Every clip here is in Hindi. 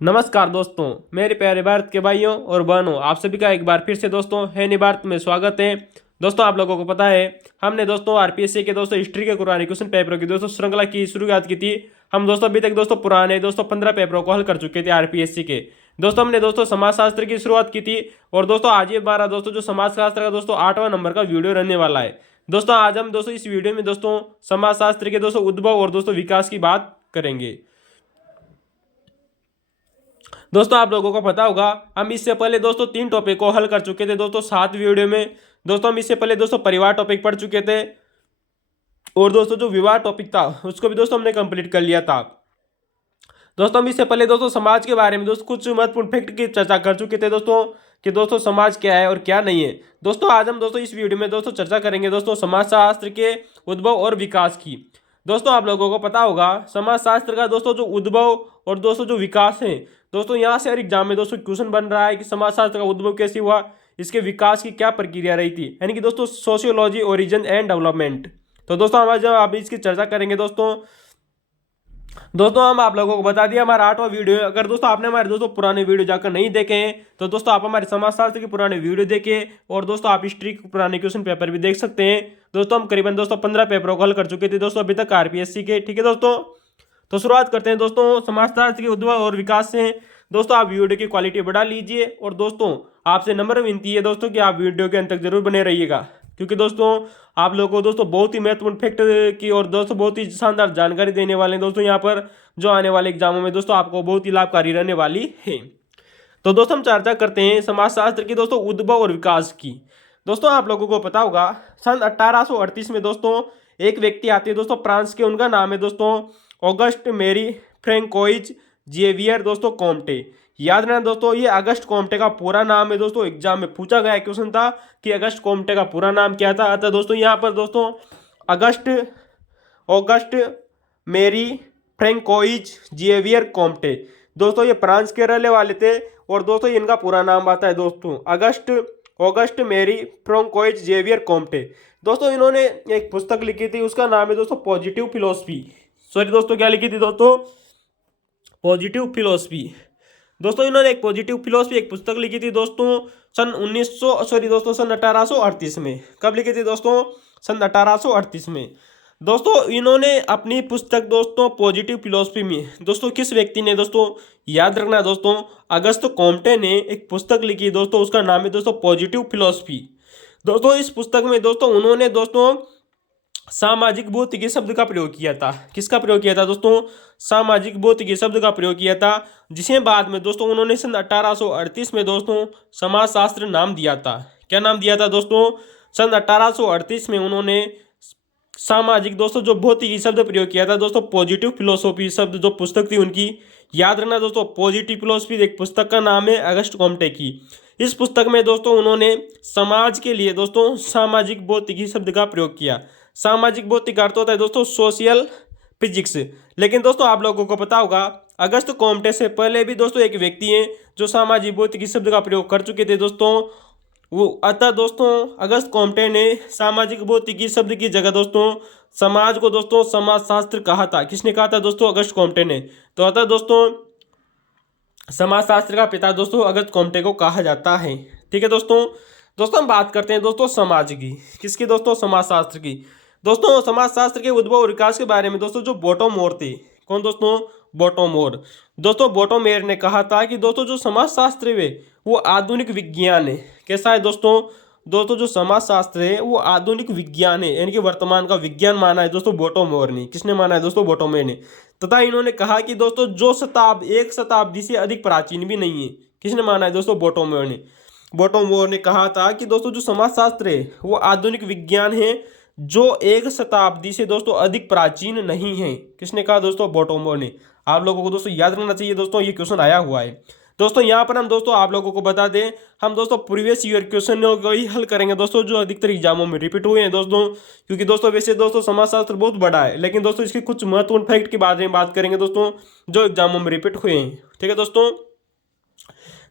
नमस्कार दोस्तों, मेरे प्यारे भारत के भाइयों और बहनों, आप सभी का एक बार फिर से दोस्तों है नी भारत में स्वागत है। दोस्तों आप लोगों को पता है, हमने दोस्तों आरपीएससी के दोस्तों हिस्ट्री के पुराने क्वेश्चन पेपरों की दोस्तों श्रृंखला की शुरुआत की थी। हम दोस्तों अभी तक दोस्तों पुराने दोस्तों 15 पेपरों को हल कर चुके थे आरपीएससी के। दोस्तों हमने दोस्तों समाजशास्त्र की शुरुआत की थी और दोस्तों आज ये हमारा दोस्तों जो समाजशास्त्र का दोस्तों 8वां नंबर का वीडियो रहने वाला है। दोस्तों आज हम दोस्तों इस वीडियो में दोस्तों समाजशास्त्र के दोस्तों उद्भव और दोस्तों विकास की बात करेंगे। दोस्तों आप लोगों को पता होगा, हम इससे पहले दोस्तों 3 टॉपिक को हल कर चुके थे दोस्तों 7 वीडियो में। दोस्तों हम इससे पहले दोस्तों परिवार टॉपिक पढ़ चुके थे और दोस्तों जो विवाह टॉपिक था उसको भी दोस्तों हमने कंप्लीट कर लिया था। दोस्तों हम इससे पहले दोस्तों समाज के बारे में दोस्तों कुछ महत्वपूर्ण फैक्ट की चर्चा कर चुके थे दोस्तों कि दोस्तों समाज क्या है और क्या नहीं है। दोस्तों आज हम दोस्तों इस वीडियो में दोस्तों चर्चा करेंगे दोस्तों समाजशास्त्र के उद्भव और विकास की। दोस्तों आप लोगों को पता होगा, समाजशास्त्र का दोस्तों जो उद्भव और दोस्तों जो विकास है, दोस्तों यहाँ से हर एग्जाम में दोस्तों क्वेश्चन बन रहा है कि समाजशास्त्र का उद्भव कैसे हुआ, इसके विकास की क्या प्रक्रिया रही थी, यानी कि दोस्तों सोशियोलॉजी, ओरिजिन एंड डेवलपमेंट। तो दोस्तों हम आज आप इसकी चर्चा करेंगे। दोस्तों हम आप लोगों को बता दिया हमारा 8वां वीडियो है। अगर दोस्तों आपने हमारे दोस्तों पुराने वीडियो जाकर नहीं देखे हैं तो दोस्तों आप हमारे समाजशास्त्र के पुराने वीडियो देखें और दोस्तों आप हिस्ट्री के पुराने क्वेश्चन पेपर भी देख सकते हैं। दोस्तों हम करीबन दोस्तों 15 पेपरों को हल कर चुके थे दोस्तों अभी तक आरपीएससी के। ठीक है दोस्तों, तो शुरुआत करते हैं दोस्तों समाजशास्त्र के उद्भव और विकास से। दोस्तों आप वीडियो की क्वालिटी बढ़ा लीजिए और दोस्तों आपसे नम्र विनती है दोस्तों कि आप वीडियो के अंत तक जरूर बने रहिएगा, क्योंकि दोस्तों आप लोगों को दोस्तों बहुत ही महत्वपूर्ण फैक्ट की और दोस्तों बहुत ही शानदार जानकारी देने वाले हैं दोस्तों यहाँ पर, जो आने वाले एग्जामों में दोस्तों आपको बहुत ही लाभकारी रहने वाली है। तो दोस्तों हम चर्चा करते हैं समाजशास्त्र की दोस्तों उद्भव और विकास की। दोस्तों आप लोगों को पता होगा, सन 1838 में दोस्तों एक व्यक्ति आते हैं दोस्तों फ्रांस के, उनका नाम है दोस्तों ऑगस्ट मेरी फ्रैंकोइज जेवियर दोस्तों कॉम्टे। याद रखना दोस्तों, ये अगस्त कॉम्टे का पूरा नाम है दोस्तों। एग्जाम में पूछा गया क्वेश्चन था कि अगस्त कॉम्टे का पूरा नाम क्या था। अतः दोस्तों यहाँ पर दोस्तों ऑगस्ट मेरी फ्रैंकोइज जेवियर कॉम्टे, दोस्तों ये फ्रांस के रहने वाले थे और दोस्तों इनका पूरा नाम आता है दोस्तों ऑगस्ट मेरी फ्रैंकोइज जेवियर कॉम्टे। दोस्तों इन्होंने एक पुस्तक लिखी थी, उसका नाम है दोस्तों पॉजिटिव फिलोसफी। सॉरी दोस्तों, क्या लिखी थी दोस्तों? Positive philosophy. दोस्तों इन्होंने एक पॉजिटिव फिलोसफी एक पुस्तक लिखी थी दोस्तों सन 1838 में। कब लिखी थी दोस्तों? सन 1838 में। दोस्तों इन्होंने अपनी पुस्तक दोस्तों पॉजिटिव फिलोसफी में दोस्तों किस व्यक्ति ने दोस्तों, याद रखना दोस्तों, अगस्त कॉम्टे ने एक पुस्तक लिखी दोस्तों, उसका नाम है दोस्तों पॉजिटिव फिलोसफी। दोस्तों इस पुस्तक में दोस्तों उन्होंने दोस्तों सामाजिक भौतिकी शब्द का प्रयोग किया था। किसका प्रयोग किया था दोस्तों? सामाजिक भौतिकी शब्द का प्रयोग किया था, जिसे बाद में दोस्तों उन्होंने सन 1838 में दोस्तों समाजशास्त्र नाम दिया था। क्या नाम दिया था दोस्तों? सन 1838 में उन्होंने सामाजिक दोस्तों जो भौतिकी शब्द प्रयोग किया था दोस्तों पॉजिटिव फिलोसफी शब्द जो पुस्तक थी उनकी। याद रखना दोस्तों, पॉजिटिव फिलोसफी एक पुस्तक का नाम है अगस्त कॉम्टे की। इस पुस्तक में दोस्तों उन्होंने समाज के लिए दोस्तों सामाजिक भौतिकी शब्द का प्रयोग किया। सामाजिक भौतिक का अर्थ होता है दोस्तों सोशल फिजिक्स। लेकिन दोस्तों आप लोगों को पता होगा, अगस्त कॉम्टे से पहले भी दोस्तों एक व्यक्ति हैं जो सामाजिक भौतिकी शब्द का प्रयोग कर चुके थे दोस्तों वो। अतः दोस्तों अगस्त कॉम्टे ने सामाजिक भौतिकी शब्द की जगह दोस्तों समाज को दोस्तों समाजशास्त्र कहा था। किसने कहा था दोस्तों? अगस्त कॉम्टे ने। तो अतः दोस्तों समाजशास्त्र का पिता दोस्तों अगस्त कॉम्टे को कहा जाता है। ठीक है दोस्तों, हम बात करते हैं दोस्तों समाज की। किसकी दोस्तों? समाजशास्त्र की। दोस्तों समाजशास्त्र के उद्भव और विकास के बारे में दोस्तों जो बॉटोमोर थे, कौन दोस्तों? बॉटोमोर। दोस्तों बॉटोमेर ने कहा था कि दोस्तों जो समाजशास्त्र है वो आधुनिक विज्ञान है। कैसा है दोस्तों? जो समाजशास्त्र है वो आधुनिक विज्ञान है, यानी कि वर्तमान का विज्ञान माना है दोस्तों बॉटोमोर ने। किसने माना है दोस्तों? बॉटोमेर ने। तथा इन्होंने कहा कि दोस्तों जो एक शताब्दी से अधिक प्राचीन भी नहीं है। किसने माना है दोस्तों? बॉटोमेर ने। बॉटोमोर ने कहा था कि दोस्तों जो समाजशास्त्र है वो आधुनिक विज्ञान है जो एक शताब्दी से दोस्तों अधिक प्राचीन नहीं है। किसने कहा दोस्तों? बॉटोमोर ने। आप लोगों को दोस्तों याद रखना चाहिए दोस्तों, ये क्वेश्चन आया हुआ है दोस्तों। यहाँ पर हम दोस्तों आप लोगों को बता दें, हम दोस्तों प्रीवियस ईयर क्वेश्चन को ही हल करेंगे दोस्तों जो अधिकतर एग्जामों में रिपीट हुए हैं दोस्तों। क्योंकि दोस्तों वैसे दोस्तों समाजशास्त्र बहुत बड़ा है, लेकिन दोस्तों इसके कुछ महत्वपूर्ण फैक्ट के बारे में बात करेंगे दोस्तों जो एग्जामों में रिपीट हुए हैं। ठीक है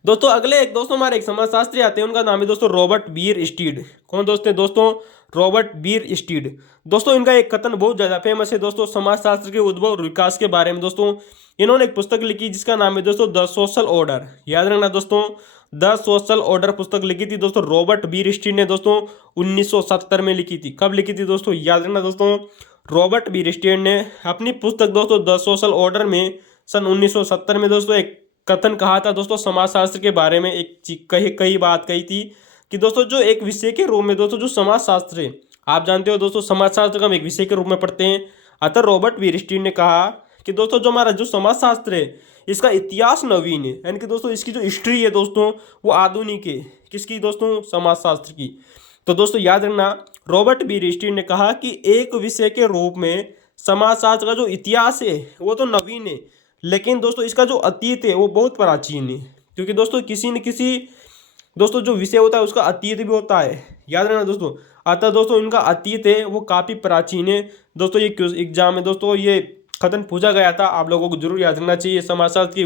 दोस्तों अगले एक दोस्तों हमारे एक समाजशास्त्री आते हैं, उनका नाम है दोस्तों रॉबर्ट बीयर स्टीड। कौन दोस्त है दोस्तों? Robert Bierstedt. दोस्तों इनका एक कथन बहुत ज़्यादा फेमस है दोस्तों समाजशास्त्र के उद्भव और विकास के बारे में दोस्तों। इन्होंने एक पुस्तक लिखी जिसका नाम है दोस्तों द सोशल ऑर्डर। याद रखना दोस्तों, द सोशल ऑर्डर पुस्तक लिखी थी दोस्तों रॉबर्ट बीरस्टीन ने दोस्तों 1970 में लिखी थी। कब लिखी थी दोस्तों? याद रखना दोस्तों, रॉबर्ट बीरस्टीन ने अपनी पुस्तक दोस्तों द सोशल ऑर्डर में सन 1970 में दोस्तों एक कथन कहा था दोस्तों समाजशास्त्र के बारे में। एक कई बात कही थी कि दोस्तों जो एक विषय के रूप में दोस्तों जो समाजशास्त्र है, आप जानते हो दोस्तों समाजशास्त्र को हम एक विषय के रूप में पढ़ते हैं। अतः रॉबर्ट बीरस्टीन ने कहा कि दोस्तों जो हमारा जो समाजशास्त्र है इसका इतिहास नवीन है, यानी कि दोस्तों इसकी जो हिस्ट्री है दोस्तों वो आधुनिक है। किसकी दोस्तों? समाजशास्त्र की। तो दोस्तों याद रखना, रॉबर्ट बीरस्टीन ने कहा कि एक विषय के रूप में समाजशास्त्र का जो इतिहास है वो तो नवीन है, लेकिन दोस्तों इसका जो अतीत है वो बहुत प्राचीन है। क्योंकि दोस्तों किसी न किसी दोस्तों जो विषय होता है उसका अतीत भी होता है। याद रखना दोस्तों, अतः दोस्तों इनका अतीत है वो काफ़ी प्राचीन है। दोस्तों ये एग्जाम में दोस्तों ये कथन पूछा गया था, आप लोगों को जरूर याद रखना चाहिए समाजशास्त्र की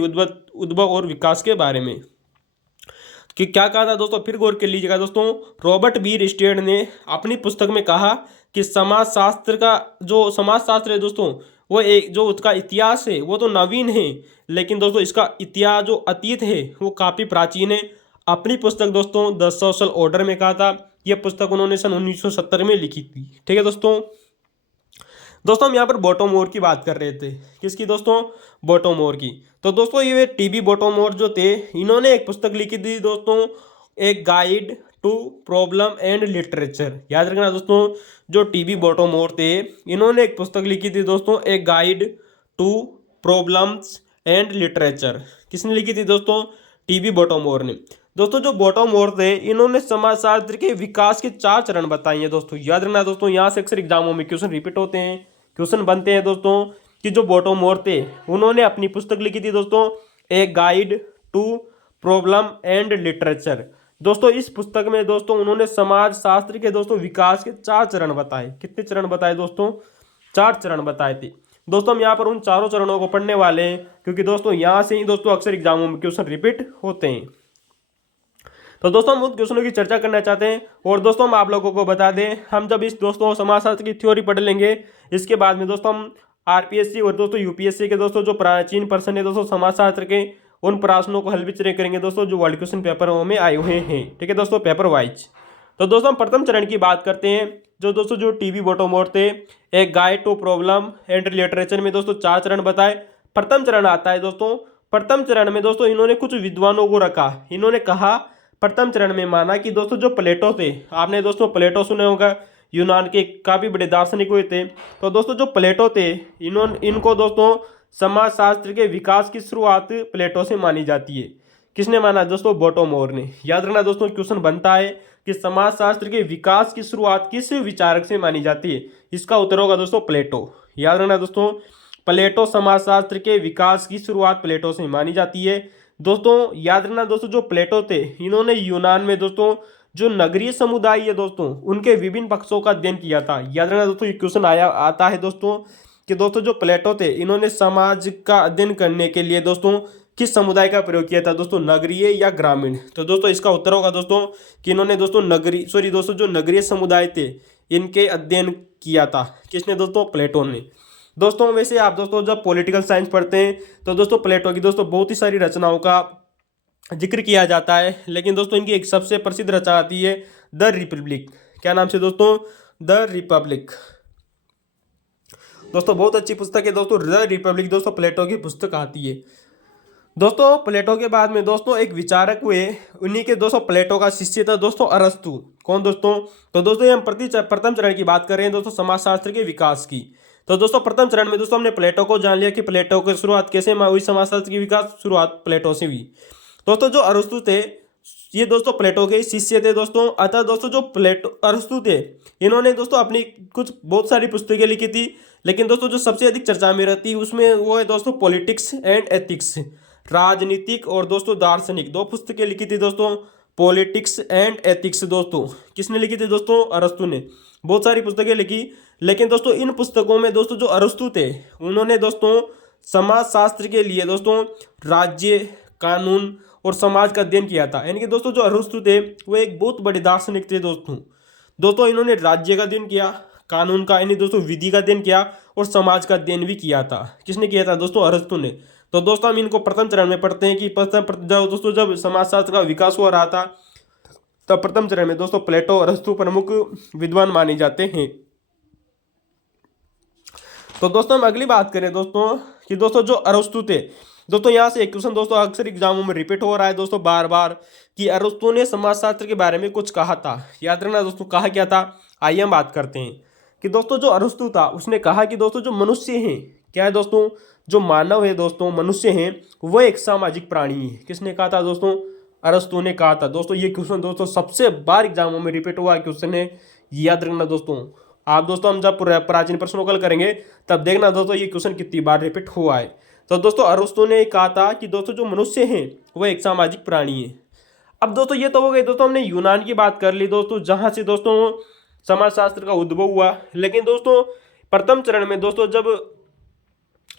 उद्भव और विकास के बारे में कि क्या कहा था दोस्तों। फिर गौर कर लीजिएगा दोस्तों, रॉबर्ट बीरस्टीन ने अपनी पुस्तक में कहा कि समाजशास्त्र है दोस्तों वो एक जो उसका इतिहास है वो तो नवीन है, लेकिन दोस्तों इसका इतिहास जो अतीत है वो काफ़ी प्राचीन है। अपनी पुस्तक दोस्तों द सोशल ऑर्डर में कहा था। यह पुस्तक उन्होंने सन 1970 में लिखी थी। ठीक है दोस्तों हम यहाँ पर बॉटोमोर की बात कर रहे थे। किसकी दोस्तों? बॉटोमोर की। तो दोस्तों ये टीबी बॉटोमोर जो थे इन्होंने एक पुस्तक लिखी थी दोस्तों, एक guide to problem and literature. याद रखना दोस्तों, जो टीबी बॉटोमोर थे इन्होंने एक पुस्तक लिखी थी दोस्तों, एक guide to problems and literature. किसने लिखी थी दोस्तों? टीबी बॉटोमोर ने। दोस्तों जो बॉटोमोर थे इन्होंने समाजशास्त्र के विकास के 4 चरण बताए हैं दोस्तों। याद रखना दोस्तों, यहाँ से अक्सर एग्जामों में क्वेश्चन रिपीट होते हैं, क्वेश्चन बनते हैं दोस्तों कि जो बॉटोमोर थे उन्होंने अपनी पुस्तक लिखी थी दोस्तों, एक guide to problem and literature. दोस्तों इस पुस्तक में दोस्तों उन्होंने समाजशास्त्र के दोस्तों विकास के 4 चरण बताए। कितने चरण बताए दोस्तों? 4 चरण बताए थे। दोस्तों हम यहाँ पर उन चारों चरणों को पढ़ने वाले हैं, क्योंकि दोस्तों यहाँ से ही दोस्तों अक्सर एग्जामों में क्वेश्चन रिपीट होते हैं। तो दोस्तों हम उन क्वेश्चनों की चर्चा करना चाहते हैं। और दोस्तों हम आप लोगों को बता दें, हम जब इस दोस्तों समाजशास्त्र की थ्योरी पढ़ लेंगे, इसके बाद में दोस्तों हम आरपीएससी और दोस्तों यूपीएससी के दोस्तों जो प्राचीन प्रश्न है दोस्तों समाजशास्त्र के, उन प्रश्नों को हल विचार करेंगे दोस्तों जो वर्ल्ड क्वेश्चन पेपर में आए हुए हैं। ठीक है दोस्तों, पेपर वाइज। तो दोस्तों हम प्रथम चरण की बात करते हैं। जो दोस्तों जो टीबी बॉटोमोर थे, एक guide to problem and literature में दोस्तों 4 चरण बताए। प्रथम चरण आता है दोस्तों, प्रथम चरण में दोस्तों इन्होंने कुछ विद्वानों को रखा। इन्होंने कहा, प्रथम चरण में माना कि दोस्तों जो प्लेटो थे, आपने दोस्तों प्लेटो सुने होगा, यूनान के काफ़ी बड़े दार्शनिक हुए थे। तो दोस्तों जो प्लेटो थे इनको दोस्तों समाजशास्त्र के विकास की शुरुआत प्लेटो से मानी जाती है। किसने माना दोस्तों? बॉटोमोर ने। याद रखना दोस्तों, क्वेश्चन बनता है कि समाजशास्त्र के विकास की शुरुआत किस विचारक से मानी जाती है? इसका उत्तर होगा दोस्तों प्लेटो। याद रखना दोस्तों, प्लेटो समाजशास्त्र के विकास की शुरुआत प्लेटो से मानी जाती है। दोस्तों याद रखना दोस्तों, जो प्लेटो थे इन्होंने यूनान में दोस्तों जो नगरीय समुदाय है दोस्तों उनके विभिन्न पक्षों का अध्ययन किया था। याद रखना दोस्तों, ये क्वेश्चन आता है दोस्तों कि दोस्तों जो प्लेटो थे इन्होंने समाज का अध्ययन करने के लिए दोस्तों किस समुदाय का प्रयोग किया था दोस्तों, नगरीय या ग्रामीण? तो दोस्तों इसका उत्तर होगा दोस्तों कि इन्होंने दोस्तों दोस्तों जो नगरीय समुदाय थे इनके अध्ययन किया था। किसने दोस्तों? प्लेटो ने। दोस्तों वैसे आप दोस्तों जब पॉलिटिकल साइंस पढ़ते हैं तो दोस्तों प्लेटो की दोस्तों बहुत ही सारी रचनाओं का जिक्र किया जाता है, लेकिन दोस्तों इनकी एक सबसे प्रसिद्ध रचना आती है द रिपब्लिक। क्या नाम से दोस्तों? The Republic. दोस्तों बहुत अच्छी पुस्तक है दोस्तों, द रिपब्लिक दोस्तों प्लेटो की पुस्तक आती है। दोस्तों प्लेटो के बाद में दोस्तों एक विचारक हुए, उन्हीं के दोस्तों प्लेटो का शिष्य था दोस्तों अरस्तु। कौन दोस्तों? तो दोस्तों ये हम प्रथम चरण की बात कर रहे हैं दोस्तों समाजशास्त्र के विकास की। तो दोस्तों प्रथम चरण में दोस्तों हमने प्लेटो को जान लिया कि प्लेटो की शुरुआत कैसे हुई, समाजशास्त्र की विकास शुरुआत प्लेटो से हुई। दोस्तों जो अरस्तु थे ये दोस्तों प्लेटो के शिष्य थे दोस्तों। अतः दोस्तों जो अरस्तु थे इन्होंने दोस्तों अपनी बहुत सारी पुस्तकें लिखी थी, लेकिन दोस्तों जो सबसे अधिक चर्चा में रहती है उसमें वो है दोस्तों पॉलिटिक्स एंड एथिक्स, राजनीतिक और दोस्तों दार्शनिक। 2 पुस्तकें लिखी थी दोस्तों, पॉलिटिक्स एंड एथिक्स। दोस्तों किसने लिखी थी दोस्तों? अरस्तु ने। बहुत सारी पुस्तकें लिखी, लेकिन दोस्तों इन पुस्तकों में दोस्तों जो अरस्तु थे उन्होंने दोस्तों समाजशास्त्र के लिए दोस्तों राज्य, कानून और समाज का अध्ययन किया था। यानी कि दोस्तों जो अरस्तु थे वो एक बहुत बड़े दार्शनिक थे दोस्तों इन्होंने राज्य का अध्ययन किया, कानून का यानी दोस्तों विधि का अध्ययन किया और समाज का अध्ययन भी किया था। किसने किया था दोस्तों? अरस्तु ने। तो दोस्तों हम इनको प्रथम चरण में पढ़ते हैं कि दोस्तों जब समाजशास्त्र का विकास हो रहा था तब प्रथम चरण में दोस्तों प्लेटो और अरस्तु प्रमुख विद्वान माने जाते हैं। तो दोस्तों हम अगली बात करें दोस्तों कि दोस्तों जो अरस्तु थे, दोस्तों यहाँ से एक क्वेश्चन दोस्तों अक्सर एग्जामों में रिपीट हो रहा है दोस्तों बार बार कि अरस्तु ने समाजशास्त्र के बारे में कुछ कहा था। याद रखना दोस्तों, कहा क्या था, आइए हम बात करते हैं कि दोस्तों जो अरस्तु था उसने कहा कि दोस्तों जो मनुष्य हैं, क्या है दोस्तों, जो मानव है दोस्तों, मनुष्य हैं, वो एक सामाजिक प्राणी है। किसने कहा था दोस्तों, अरस्तु ने कहा था। दोस्तों ये क्वेश्चन दोस्तों सबसे बार एग्जामों में रिपीट हुआ क्वेश्चन है, याद रखना दोस्तों। आप दोस्तों हम जब प्राचीन प्रश्नों को करेंगे तब देखना दोस्तों ये क्वेश्चन कितनी बार रिपीट हुआ है। तो दोस्तों अरस्तु ने कहा था कि दोस्तों जो मनुष्य हैं वो एक सामाजिक प्राणी है। अब दोस्तों ये तो हो गई दोस्तों, हमने यूनान की बात कर ली दोस्तों, जहाँ से दोस्तों समाजशास्त्र का उद्भव हुआ। लेकिन दोस्तों प्रथम चरण में दोस्तों जब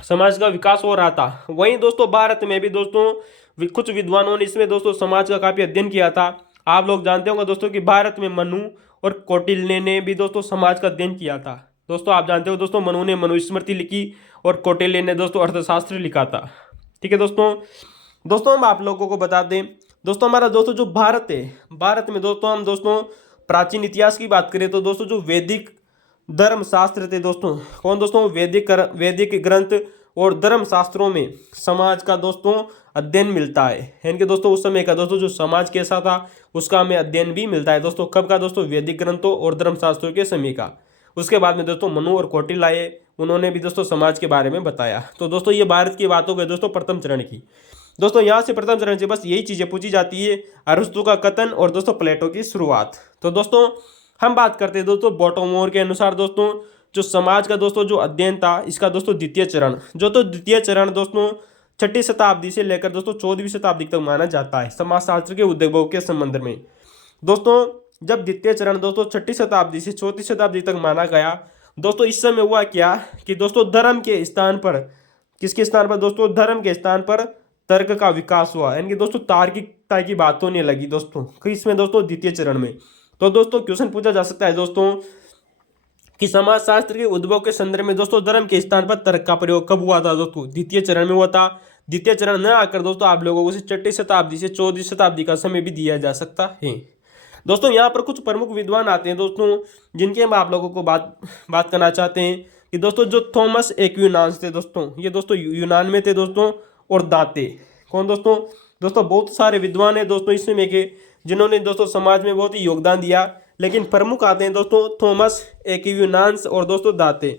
समाज का विकास हो रहा था, वहीं दोस्तों भारत में भी दोस्तों कुछ विद्वानों ने इसमें दोस्तों समाज का काफी अध्ययन किया था। आप लोग जानते होंगे दोस्तों कि भारत में मनु और कौटिल्य ने भी दोस्तों समाज का अध्ययन किया था। दोस्तों आप जानते हो दोस्तों, मनु ने मनुस्मृति लिखी और कौटिल्य ने दोस्तों अर्थशास्त्र लिखा था। ठीक है दोस्तों हम आप लोगों को बता दें दोस्तों, हमारा दोस्तों जो भारत है, भारत में दोस्तों हम दोस्तों प्राचीन इतिहास की बात करें तो दोस्तों जो वैदिक धर्म शास्त्र थे दोस्तों, कौन दोस्तों, वैदिक ग्रंथ और धर्म शास्त्रों में समाज का दोस्तों अध्ययन मिलता है। यानी कि दोस्तों उस समय का दोस्तों जो समाज कैसा था उसका हमें अध्ययन भी मिलता है दोस्तों। कब का दोस्तों, वैदिक ग्रंथों और धर्म शास्त्रों के समय का। उसके बाद में दोस्तों मनु और कौटिल्य आए, उन्होंने भी दोस्तों समाज के बारे में बताया। तो दोस्तों ये भारत की बात हो गई दोस्तों प्रथम चरण की। दोस्तों यहाँ से प्रथम चरण से बस यही चीजें पूछी जाती है, अरस्तु का कथन और दोस्तों प्लेटो की शुरुआत। तो दोस्तों हम बात करते हैं दोस्तों बॉटोमोर के अनुसार दोस्तों जो समाज का दोस्तों जो अध्ययन था इसका दोस्तों द्वितीय चरण, जो तो द्वितीय चरण दोस्तों 6ठी शताब्दी से लेकर दोस्तों 14वीं शताब्दी तक माना जाता है समाजशास्त्र के उद्भव के संबंध में। दोस्तों जब द्वितीय चरण दोस्तों 6ठी शताब्दी से 34वीं शताब्दी तक माना गया दोस्तों, इस समय हुआ क्या कि दोस्तों धर्म के स्थान पर, किसके स्थान पर दोस्तों, धर्म के स्थान पर तर्क का विकास हुआ। यानी कि दोस्तों तार्किकता की बात होने लगी दोस्तों इसमें दोस्तों द्वितीय चरण में। तो दोस्तों क्वेश्चन पूछा जा सकता है दोस्तों कि समाजशास्त्र के उद्भव के संदर्भ में दोस्तों धर्म के स्थान पर तर्क का प्रयोग कब हुआ था दोस्तों, द्वितीय चरण में हुआ था। द्वितीय चरण न आकर दोस्तों आप लोगों को 6ठी शताब्दी से 14वीं शताब्दी का समय भी दिया जा सकता है। दोस्तों यहाँ पर कुछ प्रमुख विद्वान आते हैं दोस्तों जिनके हम आप लोगों को बात करना चाहते हैं कि दोस्तों जो थॉमस एक्विनास थे दोस्तों, ये दोस्तों यूनान में थे दोस्तों, और दाते, कौन दोस्तों बहुत सारे विद्वान हैं दोस्तों इस समय के जिन्होंने दोस्तों समाज में बहुत ही योगदान दिया। लेकिन प्रमुख आते हैं दोस्तों थॉमस एक्विनास और दोस्तों दाते।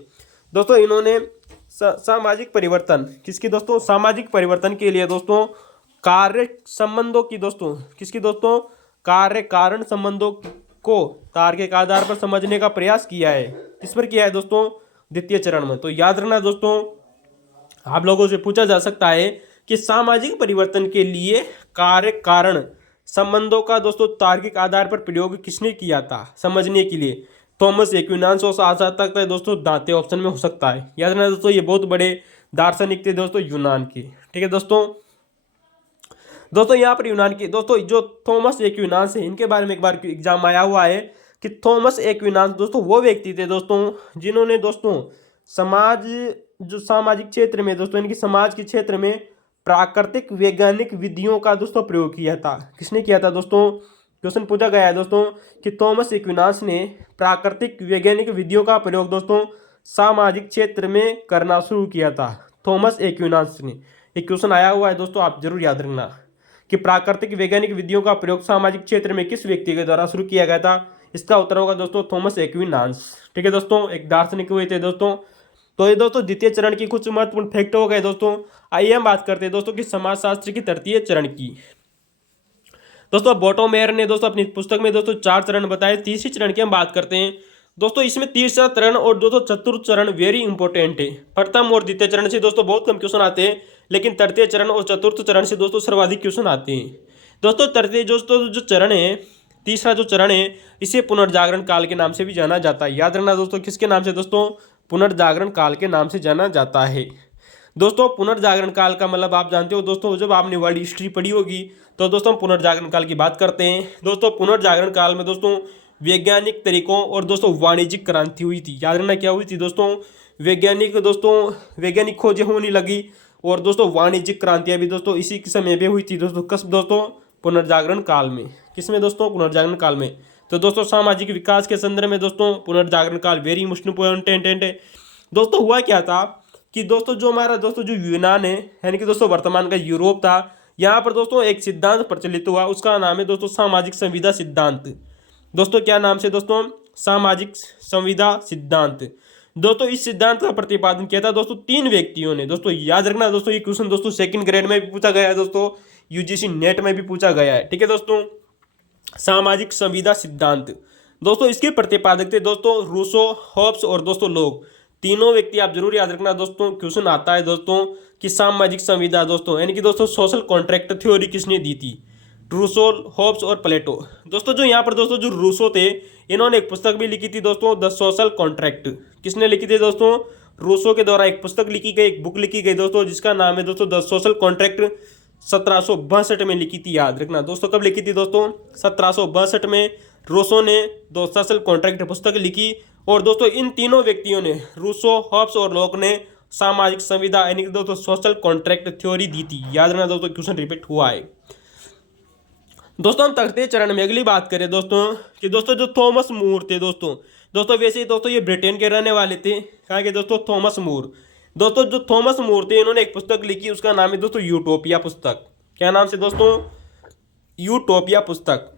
दोस्तों इन्होंने सामाजिक परिवर्तन, किसकी दोस्तों, सामाजिक परिवर्तन के लिए दोस्तों कार्य संबंधों की दोस्तों, किसकी दोस्तों, कार्य कारण संबंधों को तार्किक आधार पर समझने का प्रयास किया है। किस पर किया है दोस्तों, द्वितीय चरण में। तो याद रखना दोस्तों, आप लोगों से पूछा जा सकता है कि सामाजिक परिवर्तन के लिए कार्य कारण संबंधों का दोस्तों तार्किक आधार पर प्रयोग किसने किया था समझने के लिए, थॉमस एक्विनास और आ सकता है दोस्तों दाते ऑप्शन में हो सकता है। याद रखना दोस्तों ये बहुत बड़े दार्शनिक थे दोस्तों यूनान के। ठीक है दोस्तों यहाँ पर यूनान की दोस्तों जो थॉमस एक्विनास है इनके बारे में एक बार एग्जाम आया हुआ है कि थॉमस एक्विनास दोस्तों वो व्यक्ति थे दोस्तों जिन्होंने दोस्तों सामाजिक क्षेत्र में दोस्तों इनकी समाज के क्षेत्र में प्राकृतिक वैज्ञानिक विधियों का दोस्तों प्रयोग किया था। किसने किया था दोस्तों, क्वेश्चन पूछा गया है दोस्तों कि थॉमस एक्विनास ने प्राकृतिक वैज्ञानिक विधियों का प्रयोग दोस्तों सामाजिक क्षेत्र में करना शुरू किया था। थॉमस एक्विनास ने, एक क्वेश्चन आया हुआ है दोस्तों, आप जरूर याद रखना कि प्राकृतिक वैज्ञानिक विधियों का प्रयोग सामाजिक क्षेत्र में किस व्यक्ति के द्वारा शुरू किया गया था। इसका उत्तर होगा दोस्तों थॉमस एक्विनास। ठीक है दोस्तों, एक दार्शनिक हुए थे दोस्तों। तो ये दोस्तों द्वितीय चरण की कुछ महत्वपूर्ण फैक्ट हो गए दोस्तों। आइए हम बात करते हैं दोस्तों कि समाजशास्त्र की तृतीय चरण की। दोस्तों बॉटोमेयर ने दोस्तों अपनी पुस्तक में दोस्तों 4 चरण बताए। तीसरी चरण की हम बात करते हैं दोस्तों, इसमें तीसरा चरण और दोस्तों चतुर्थ चरण वेरी इंपॉर्टेंट है। प्रथम और द्वितीय चरण से दोस्तों बहुत कम क्वेश्चन आते हैं, लेकिन तृतीय चरण और चतुर्थ चरण से दोस्तों सर्वाधिक क्वेश्चन आते हैं। दोस्तों तृतीय जो चरण है, तीसरा जो चरण है, इसे पुनर्जागरण काल के नाम से भी जाना जाता है। याद रखना दोस्तों, किसके नाम से दोस्तों, पुनर्जागरण काल के नाम से जाना जाता है। दोस्तों पुनर्जागरण काल का मतलब आप जानते हो दोस्तों, जब आपने वर्ल्ड हिस्ट्री पढ़ी होगी तो दोस्तों हम पुनर्जागरण काल की बात करते हैं। दोस्तों पुनर्जागरण काल में दोस्तों वैज्ञानिक तरीकों और दोस्तों वाणिज्यिक क्रांति हुई थी। याद रखना क्या हुई थी दोस्तों, वैज्ञानिक खोजें होने लगी और दोस्तों वाणिज्यिक क्रांतियां भी दोस्तों इसी समय पे हुई थी दोस्तों। कब दोस्तों? पुनर्जागरण काल में। किसमें दोस्तों? पुनर्जागरण काल में। तो दोस्तों सामाजिक विकास के संदर्भ में दोस्तों पुनर्जागरण काल वेरी मोस्ट इम्पोर्टेंट है। दोस्तों हुआ क्या था कि दोस्तों जो हमारा दोस्तों जो यूनान है, यानी कि दोस्तों वर्तमान का यूरोप था, यहाँ पर दोस्तों एक सिद्धांत प्रचलित हुआ, उसका नाम है दोस्तों सामाजिक संविदा सिद्धांत। दोस्तों क्या नाम से दोस्तों? सामाजिक संविदा सिद्धांत। दोस्तों इस सिद्धांत का प्रतिपादन किया था दोस्तों 3 व्यक्तियों ने। दोस्तों याद रखना दोस्तों, ये क्वेश्चन दोस्तों सेकंड ग्रेड में भी पूछा गया है दोस्तों, यूजीसी नेट में भी पूछा गया है। ठीक है दोस्तों, सामाजिक संविदा सिद्धांत। दोस्तों इसके प्रतिपादक थे दोस्तों रूसो, हॉब्स और दोस्तों लोग। तीनों व्यक्ति आप जरूर याद रखना दोस्तों, क्वेश्चन आता है दोस्तों कि सामाजिक संविदा दोस्तों यानी कि दोस्तों सोशल कॉन्ट्रैक्ट थ्योरी किसने दी थी? रूसो, हॉब्स और प्लेटो। दोस्तों जो यहाँ पर दोस्तों जो रूसो थे, इन्होंने एक पुस्तक भी लिखी थी दोस्तों, द सोशल कॉन्ट्रैक्ट। किसने लिखी थी दोस्तों? रूसो के द्वारा एक पुस्तक लिखी गई, एक बुक लिखी गई दोस्तों, जिसका नाम है दोस्तों द सोशल कॉन्ट्रैक्ट। 1762 में लिखी थी। याद रखना दोस्तों, कब लिखी थी दोस्तों? 1762 में रूसो ने द सोशल कॉन्ट्रैक्ट पुस्तक लिखी। और दोस्तों इन तीनों व्यक्तियों ने, रूसो, हॉब्स और लॉक ने सामाजिक संविदा यानी कि दोस्तों सोशल कॉन्ट्रैक्ट थ्योरी दी थी। याद रखना दोस्तों, क्वेश्चन रिपीट हुआ है। दोस्तों हम तृतीय चरण में अगली बात करें दोस्तों कि दोस्तों जो थॉमस मूर थे दोस्तों वैसे ही दोस्तों ये ब्रिटेन के रहने वाले थे। कहाँ के दोस्तों? थॉमस मूर। दोस्तों जो थॉमस मूर थे, इन्होंने एक पुस्तक लिखी, उसका नाम है दोस्तों यूटोपिया पुस्तक। क्या नाम से दोस्तों? यूटोपिया पुस्तक।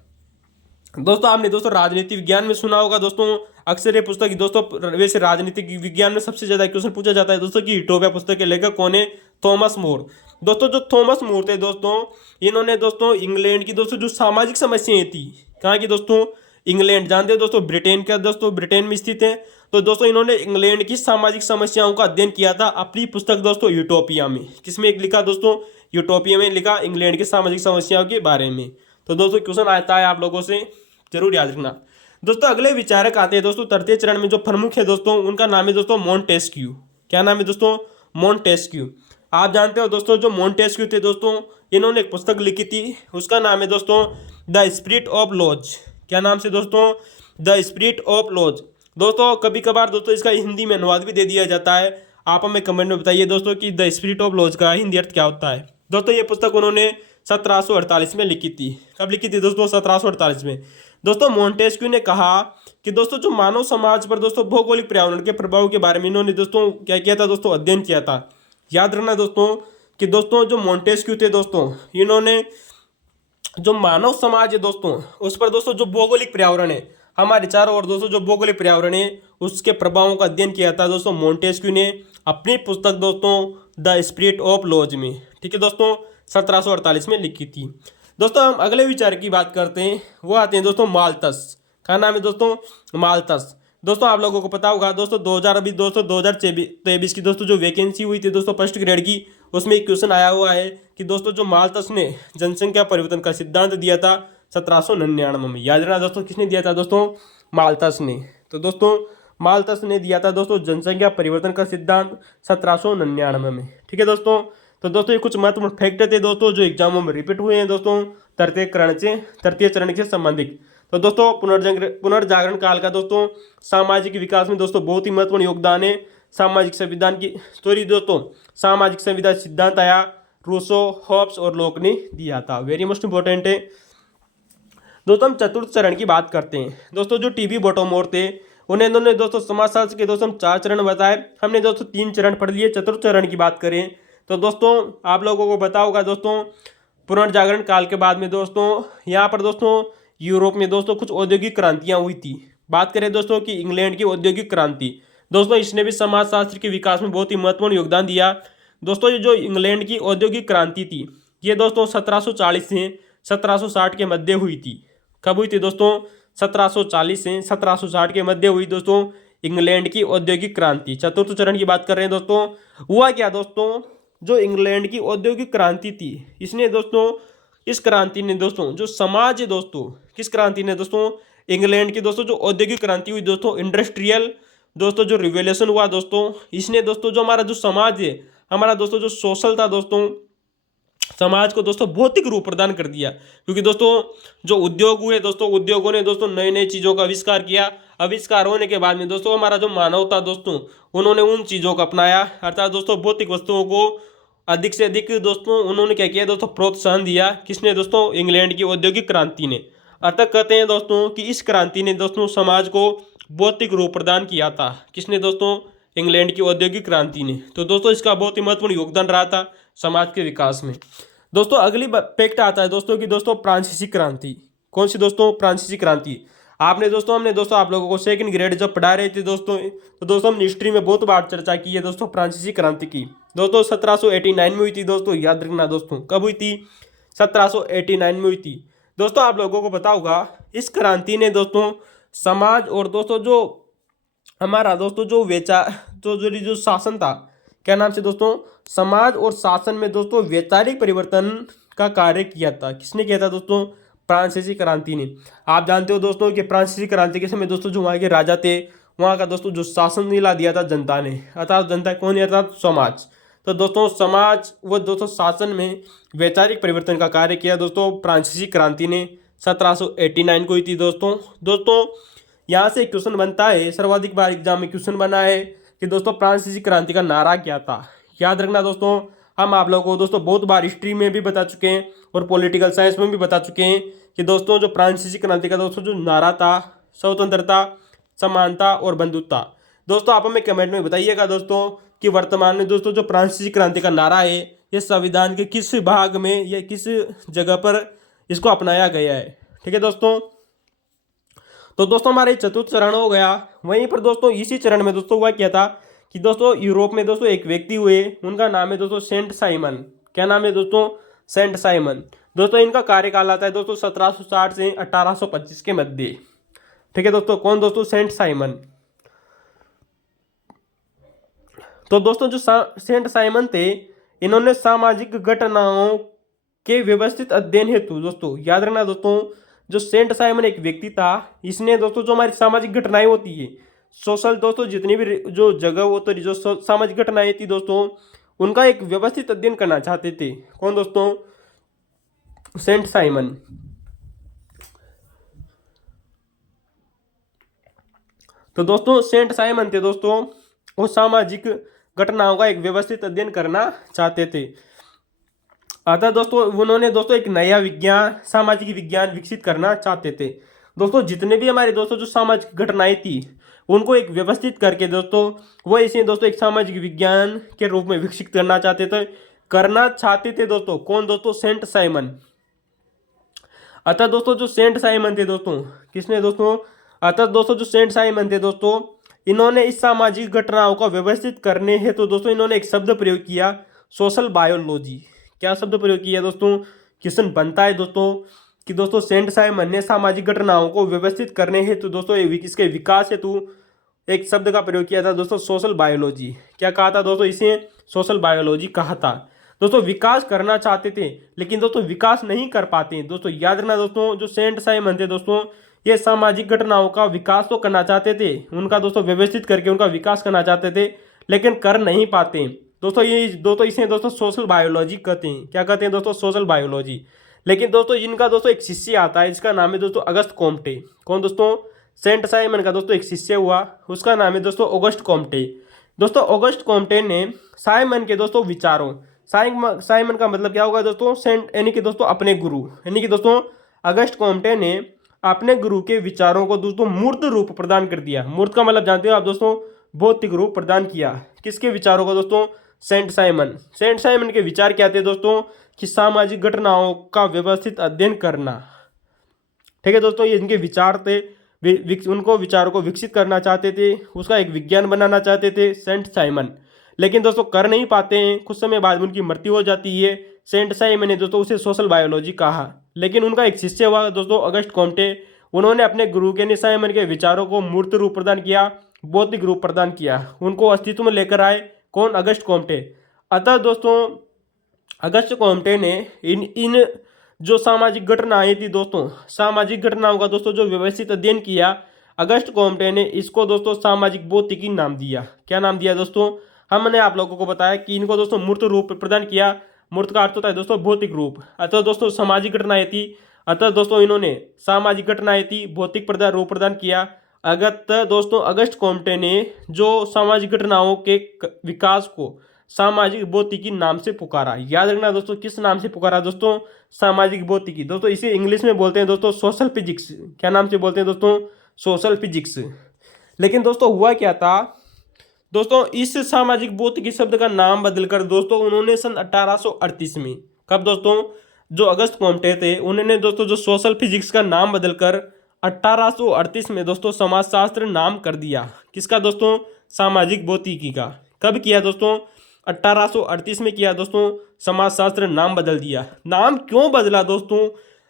दोस्तों आपने दोस्तों राजनीति विज्ञान में सुना होगा दोस्तों, अक्सर ये पुस्तक दोस्तों, वैसे राजनीतिक विज्ञान में सबसे ज्यादा क्वेश्चन पूछा जाता है दोस्तों कि यूटोपिया पुस्तक के लेखक कौन है? Thomas More. दोस्तों जो थॉमस मोर थे दोस्तों, इन्होंने दोस्तों इंग्लैंड की दोस्तों जो सामाजिक समस्याएं थी, कहाँ की दोस्तों? इंग्लैंड, जानते हो दोस्तों ब्रिटेन का दोस्तों, ब्रिटेन में स्थित है। तो दोस्तों इन्होंने इंग्लैंड की सामाजिक समस्याओं का अध्ययन किया था अपनी पुस्तक दोस्तों यूटोपिया में। किसमें एक लिखा दोस्तों? यूटोपिया में लिखा, इंग्लैंड की सामाजिक समस्याओं के बारे में। तो दोस्तों क्वेश्चन आता है आप लोगों से, जरूर याद रखना। दोस्तों अगले विचारक आते हैं दोस्तों तृतीय चरण में, जो प्रमुख है दोस्तों, उनका नाम है दोस्तों मोंटेस्क्यू। क्या नाम है दोस्तों? मोंटेस्क्यू। आप जानते हो दोस्तों जो मोंटेस्क्यू थे दोस्तों, इन्होंने एक पुस्तक लिखी थी, उसका नाम है दोस्तों द स्पिरिट ऑफ लॉज। क्या नाम से दोस्तों? The spirit of laws. दोस्तों कभी कभार दोस्तों इसका हिंदी में अनुवाद भी दे दिया जाता है। आप हमें कमेंट में बताइए दोस्तों कि द स्पिरिट ऑफ लॉज का हिंदी अर्थ क्या होता है। दोस्तों ये पुस्तक उन्होंने 1748 में लिखी थी। कब लिखी थी दोस्तों? 1748 में। दोस्तों मोंटेस्क्यू ने कहा कि दोस्तों जो मानव समाज पर दोस्तों भौगोलिक पर्यावरण के प्रभाव के बारे में इन्होंने दोस्तों क्या किया था दोस्तों? अध्ययन किया था। याद रखना दोस्तों कि दोस्तों जो मोंटेस्क्यू थे दोस्तों, इन्होंने जो मानव समाज है दोस्तों, उस पर दोस्तों जो भौगोलिक पर्यावरण है, हमारे चारों ओर दोस्तों जो भौगोलिक पर्यावरण है, उसके प्रभावों का अध्ययन किया था दोस्तों मोंटेस्क्यू ने अपनी पुस्तक दोस्तों द स्पिरिट ऑफ लॉज में। ठीक है दोस्तों, 1748 में लिखी थी। दोस्तों हम अगले विचार की बात करते हैं, वो आते हैं दोस्तों माल्थस। क्या नाम है दोस्तों? माल्थस। दोस्तों आप लोगों को पता होगा दोस्तों 2023 की दोस्तों जो वैकेंसी हुई थी दोस्तों फर्स्ट ग्रेड की, उसमें एक क्वेश्चन आया हुआ है कि दोस्तों जो माल्थस ने जनसंख्या परिवर्तन का सिद्धांत दिया था 1799 में। याद रखना दोस्तों, किसने दिया था दोस्तों? माल्थस ने। तो दोस्तों माल्थस ने दिया था दोस्तों जनसंख्या परिवर्तन का सिद्धांत 1799 में। ठीक है दोस्तों, तो दोस्तों ये कुछ महत्वपूर्ण फैक्ट थे दोस्तों जो एग्जामों में रिपीट हुए हैं दोस्तों तृतीय चरण से संबंधित। तो दोस्तों पुनर्जागरण काल का दोस्तों सामाजिक विकास में दोस्तों बहुत ही महत्वपूर्ण योगदान है। सामाजिक संविधान की स्टोरी दोस्तों, सामाजिक संविधान सिद्धांत आया रूसो, हॉब्स और लॉक ने दिया था। वेरी मोस्ट इंपॉर्टेंट है। दोस्तों हम चतुर्थ चरण की बात करते हैं। दोस्तों जो टीबी बोटोमोर थे, उन्होंने दोस्तों समाजशास्त्र के दोस्तों 4 चरण बताए। हमने दोस्तों 3 चरण पढ़ लिए। चतुर्थ चरण की बात करें तो दोस्तों आप लोगों को पता होगा दोस्तों पुनर्जागरण काल के बाद में दोस्तों यहाँ पर दोस्तों यूरोप में दोस्तों कुछ औद्योगिक क्रांतियाँ हुई थी। बात करें दोस्तों कि इंग्लैंड की औद्योगिक क्रांति, दोस्तों इसने भी समाजशास्त्र के विकास में बहुत ही महत्वपूर्ण योगदान दिया। दोस्तों ये जो इंग्लैंड की औद्योगिक क्रांति थी, ये दोस्तों 1740 से 1760 के मध्य हुई थी। कब हुई थी दोस्तों? 1740 से 1760 के मध्य हुई दोस्तों इंग्लैंड की औद्योगिक क्रांति। चतुर्थ चरण की बात कर रहे हैं दोस्तों। हुआ क्या दोस्तों, जो इंग्लैंड की औद्योगिक क्रांति थी, इसने दोस्तों, इस क्रांति ने दोस्तों जो समाज है दोस्तों, किस क्रांति ने दोस्तों? इंग्लैंड की दोस्तों जो औद्योगिक क्रांति हुई दोस्तों, इंडस्ट्रियल दोस्तों जो रिवोल्यूशन हुआ दोस्तों, इसने दोस्तों जो हमारा जो समाज है, हमारा दोस्तों जो सोशल था दोस्तों, समाज को दोस्तों भौतिक रूप प्रदान कर दिया। क्योंकि दोस्तों जो उद्योग हुए दोस्तों, उद्योगों ने दोस्तों नई नई चीज़ों का आविष्कार किया। आविष्कार होने के बाद में दोस्तों हमारा जो मानव था दोस्तों, उन्होंने उन चीज़ों को अपनाया, अर्थात दोस्तों भौतिक वस्तुओं को अधिक से अधिक दोस्तों उन्होंने क्या किया दोस्तों, प्रोत्साहन दिया। किसने दोस्तों, इंग्लैंड की औद्योगिक क्रांति ने। अतः कहते हैं दोस्तों कि इस क्रांति ने दोस्तों समाज को भौतिक रूप प्रदान किया था। किसने दोस्तों, इंग्लैंड की औद्योगिक क्रांति ने। तो दोस्तों इसका बहुत ही महत्वपूर्ण योगदान रहा था समाज के विकास में। दोस्तों अगली फैक्ट आता है दोस्तों कि दोस्तों फ्रांसीसी क्रांति। कौन सी दोस्तों, फ्रांसीसी क्रांति। आपने दोस्तों, हमने दोस्तों आप लोगों को सेकंड ग्रेड जब पढ़ा रहे थे दोस्तों, तो दोस्तों हमने हिस्ट्री में बहुत बार चर्चा की है दोस्तों फ्रांसीसी क्रांति की। दोस्तों 1789 में हुई थी दोस्तों, याद रखना दोस्तों। कब हुई थी, 1789 में हुई थी। दोस्तों आप लोगों को पता होगा इस क्रांति ने दोस्तों समाज और दोस्तों जो हमारा दोस्तों जो शासन था, क्या नाम से दोस्तों, समाज और शासन में दोस्तों वैचारिक परिवर्तन का कार्य किया था। किसने किया था दोस्तों, फ्रांसीसी क्रांति ने। आप जानते हो दोस्तों कि फ्रांसीसी क्रांति के समय दोस्तों जो वहाँ के राजा थे, वहाँ का दोस्तों जो शासन दिला दिया था जनता ने, अर्थात जनता कौन दिया था, समाज। तो दोस्तों समाज व दोस्तों शासन में वैचारिक परिवर्तन का कार्य किया दोस्तों फ्रांसीसी क्रांति ने। 1789 को हुई थी दोस्तों यहाँ से क्वेश्चन बनता है, सर्वाधिक बार एग्जाम में क्वेश्चन बना है कि दोस्तों फ्रांसीसी क्रांति का नारा क्या था। याद रखना दोस्तों, हम आप लोगों को दोस्तों बहुत बार हिस्ट्री में भी बता चुके हैं और पॉलिटिकल साइंस में भी बता चुके हैं कि दोस्तों जो फ्रांसीसी क्रांति का दोस्तों जो नारा था, स्वतंत्रता, समानता और बंधुत्वता। दोस्तों आप हमें कमेंट में बताइएगा दोस्तों कि वर्तमान में दोस्तों जो फ्रांसीसी क्रांति का नारा है, ये संविधान के किस भाग में या किस जगह पर इसको अपनाया गया है। ठीक है दोस्तों। तो दोस्तों हमारे चतुर्थ चरण हो गया। वहीं पर दोस्तों इसी चरण में दोस्तों हुआ क्या था कि दोस्तों यूरोप में दोस्तों एक व्यक्ति हुए, उनका नाम है दोस्तों सेंट साइमन। क्या नाम है दोस्तों, सेंट साइमन। दोस्तों इनका कार्यकाल आता है दोस्तों 1760 से 1825 के मध्य। ठीक है दोस्तों। कौन दोस्तों, सेंट साइमन। तो दोस्तों जो सेंट साइमन थे, इन्होंने सामाजिक घटनाओं के व्यवस्थित अध्ययन हेतु दोस्तों, याद रखना दोस्तों, जो सेंट साइमन एक व्यक्ति था, इसने दोस्तों जो हमारी सामाजिक घटनाएं होती है, सोशल दोस्तों जितनी भी जो जगह होती है, जो सामाजिक घटनाएं थी दोस्तों, उनका एक व्यवस्थित अध्ययन करना चाहते थे। कौन दोस्तों, सेंट साइमन। तो दोस्तों सेंट साइमन थे दोस्तों, वो सामाजिक घटनाओं का एक व्यवस्थित अध्ययन करना चाहते थे। अतः दोस्तों उन्होंने दोस्तों एक नया विज्ञान, सामाजिक विज्ञान विकसित करना चाहते थे। दोस्तों जितने भी हमारे दोस्तों जो सामाजिक घटनाएं थी, उनको एक व्यवस्थित करके दोस्तों वो इसे दोस्तों एक सामाजिक विज्ञान के रूप में विकसित करना चाहते थे दोस्तों। कौन दोस्तों, सेंट साइमन। अतः दोस्तों जो सेंट साइमन थे दोस्तों, किसने दोस्तों, अतः दोस्तों जो सेंट साइमन थे दोस्तों, इन्होंने इस सामाजिक घटनाओं का व्यवस्थित करने हेतु तो दोस्तों इन्होंने एक शब्द प्रयोग किया, सोशल बायोलॉजी। क्या शब्द प्रयोग किया दोस्तों, क्वेश्चन बनता है दोस्तों कि दोस्तों सेंट साइमन ने सामाजिक घटनाओं को व्यवस्थित करने हेतु दोस्तों इसके विकास हेतु एक शब्द का प्रयोग किया था दोस्तों, सोशल बायोलॉजी। क्या कहा था दोस्तों, इसे सोशल बायोलॉजी कहा था। दोस्तों विकास करना चाहते थे लेकिन दोस्तों विकास नहीं कर पाते दोस्तों। याद रखना दोस्तों, जो सेंट साइमन थे दोस्तों, ये सामाजिक घटनाओं का विकास तो करना चाहते थे, उनका दोस्तों व्यवस्थित करके उनका विकास करना चाहते थे, लेकिन कर नहीं पाते दोस्तों। ये दोस्तों इसे दोस्तों सोशल बायोलॉजी कहते हैं। क्या कहते हैं दोस्तों, सोशल बायोलॉजी। लेकिन दोस्तों इनका दोस्तों एक शिष्य आता है, जिसका नाम है दोस्तों अगस्त कॉम्टे। कौन दोस्तों, सेंट साइमन का दोस्तों एक शिष्य हुआ, उसका नाम है दोस्तों ऑगस्ट कॉम्टे। दोस्तों ऑगस्ट कॉम्टे ने साइमन के दोस्तों विचारों, साइमन का मतलब क्या होगा दोस्तों, सेंट यानी कि दोस्तों अपने गुरु, यानी कि दोस्तों अगस्ट कॉम्टे ने अपने गुरु के विचारों को दोस्तों मूर्त रूप प्रदान कर दिया। मूर्त का मतलब जानते हो आप दोस्तों, भौतिक रूप प्रदान किया। किसके विचारों को दोस्तों, सेंट साइमन के विचार क्या थे दोस्तों, कि सामाजिक घटनाओं का व्यवस्थित अध्ययन करना। ठीक है दोस्तों, ये इनके विचार थे, उनको विचारों को विकसित करना चाहते थे, उसका एक विज्ञान बनाना चाहते थे सेंट साइमन, लेकिन दोस्तों कर नहीं पाते हैं। कुछ समय बाद उनकी मृत्यु हो जाती है। सेंट साइमन ने दोस्तों उसे सोशल बायोलॉजी कहा, लेकिन उनका एक शिष्य हुआ दोस्तों अगस्ट कॉम्टे, उन्होंने अपने गुरु के साइमन के विचारों को मूर्त रूप प्रदान किया, भौतिक रूप प्रदान किया, उनको अस्तित्व में लेकर आए। कौन, अगस्ट कॉम्टे। अतः दोस्तों अगस्त कॉम्टे ने इन जो सामाजिक घटनाएं थी दोस्तों, सामाजिक घटनाओं का दोस्तों जो व्यवस्थित अध्ययन किया, अगस्त कॉम्टे ने इसको दोस्तों सामाजिक भौतिकी नाम दिया। क्या नाम दिया दोस्तों, हमने आप लोगों को बताया कि इनको दोस्तों मूर्त रूप प्रदान किया। मूर्त का अर्थ होता है दोस्तों भौतिक रूप। अतः दोस्तों सामाजिक घटनाएं थी, अतः दोस्तों इन्होंने सामाजिक घटनाएं थी, भौतिक रूप प्रदान किया। अगस्त कॉम्टे ने जो सामाजिक घटनाओं के विकास को सामाजिक भौतिकी नाम से पुकारा। याद रखना दोस्तों, किस नाम से पुकारा दोस्तों? सामाजिक भौतिकी। दोस्तों इसे इंग्लिश में बोलते हैं दोस्तों सोशल फिजिक्स। क्या नाम से बोलते हैं दोस्तों? Social physics. लेकिन दोस्तों हुआ क्या था दोस्तों, इस सामाजिक भौतिकी शब्द का नाम बदलकर दोस्तों उन्होंने सन 1838 में, कब दोस्तों? जो अगस्त कोम्टे थे उन्होंने दोस्तों जो सोशल फिजिक्स का नाम बदलकर 1838 में दोस्तों समाजशास्त्र नाम कर दिया। किसका दोस्तों? सामाजिक भौतिकी का। कब किया दोस्तों? 1838 में किया दोस्तों, समाजशास्त्र नाम बदल दिया। नाम क्यों बदला दोस्तों?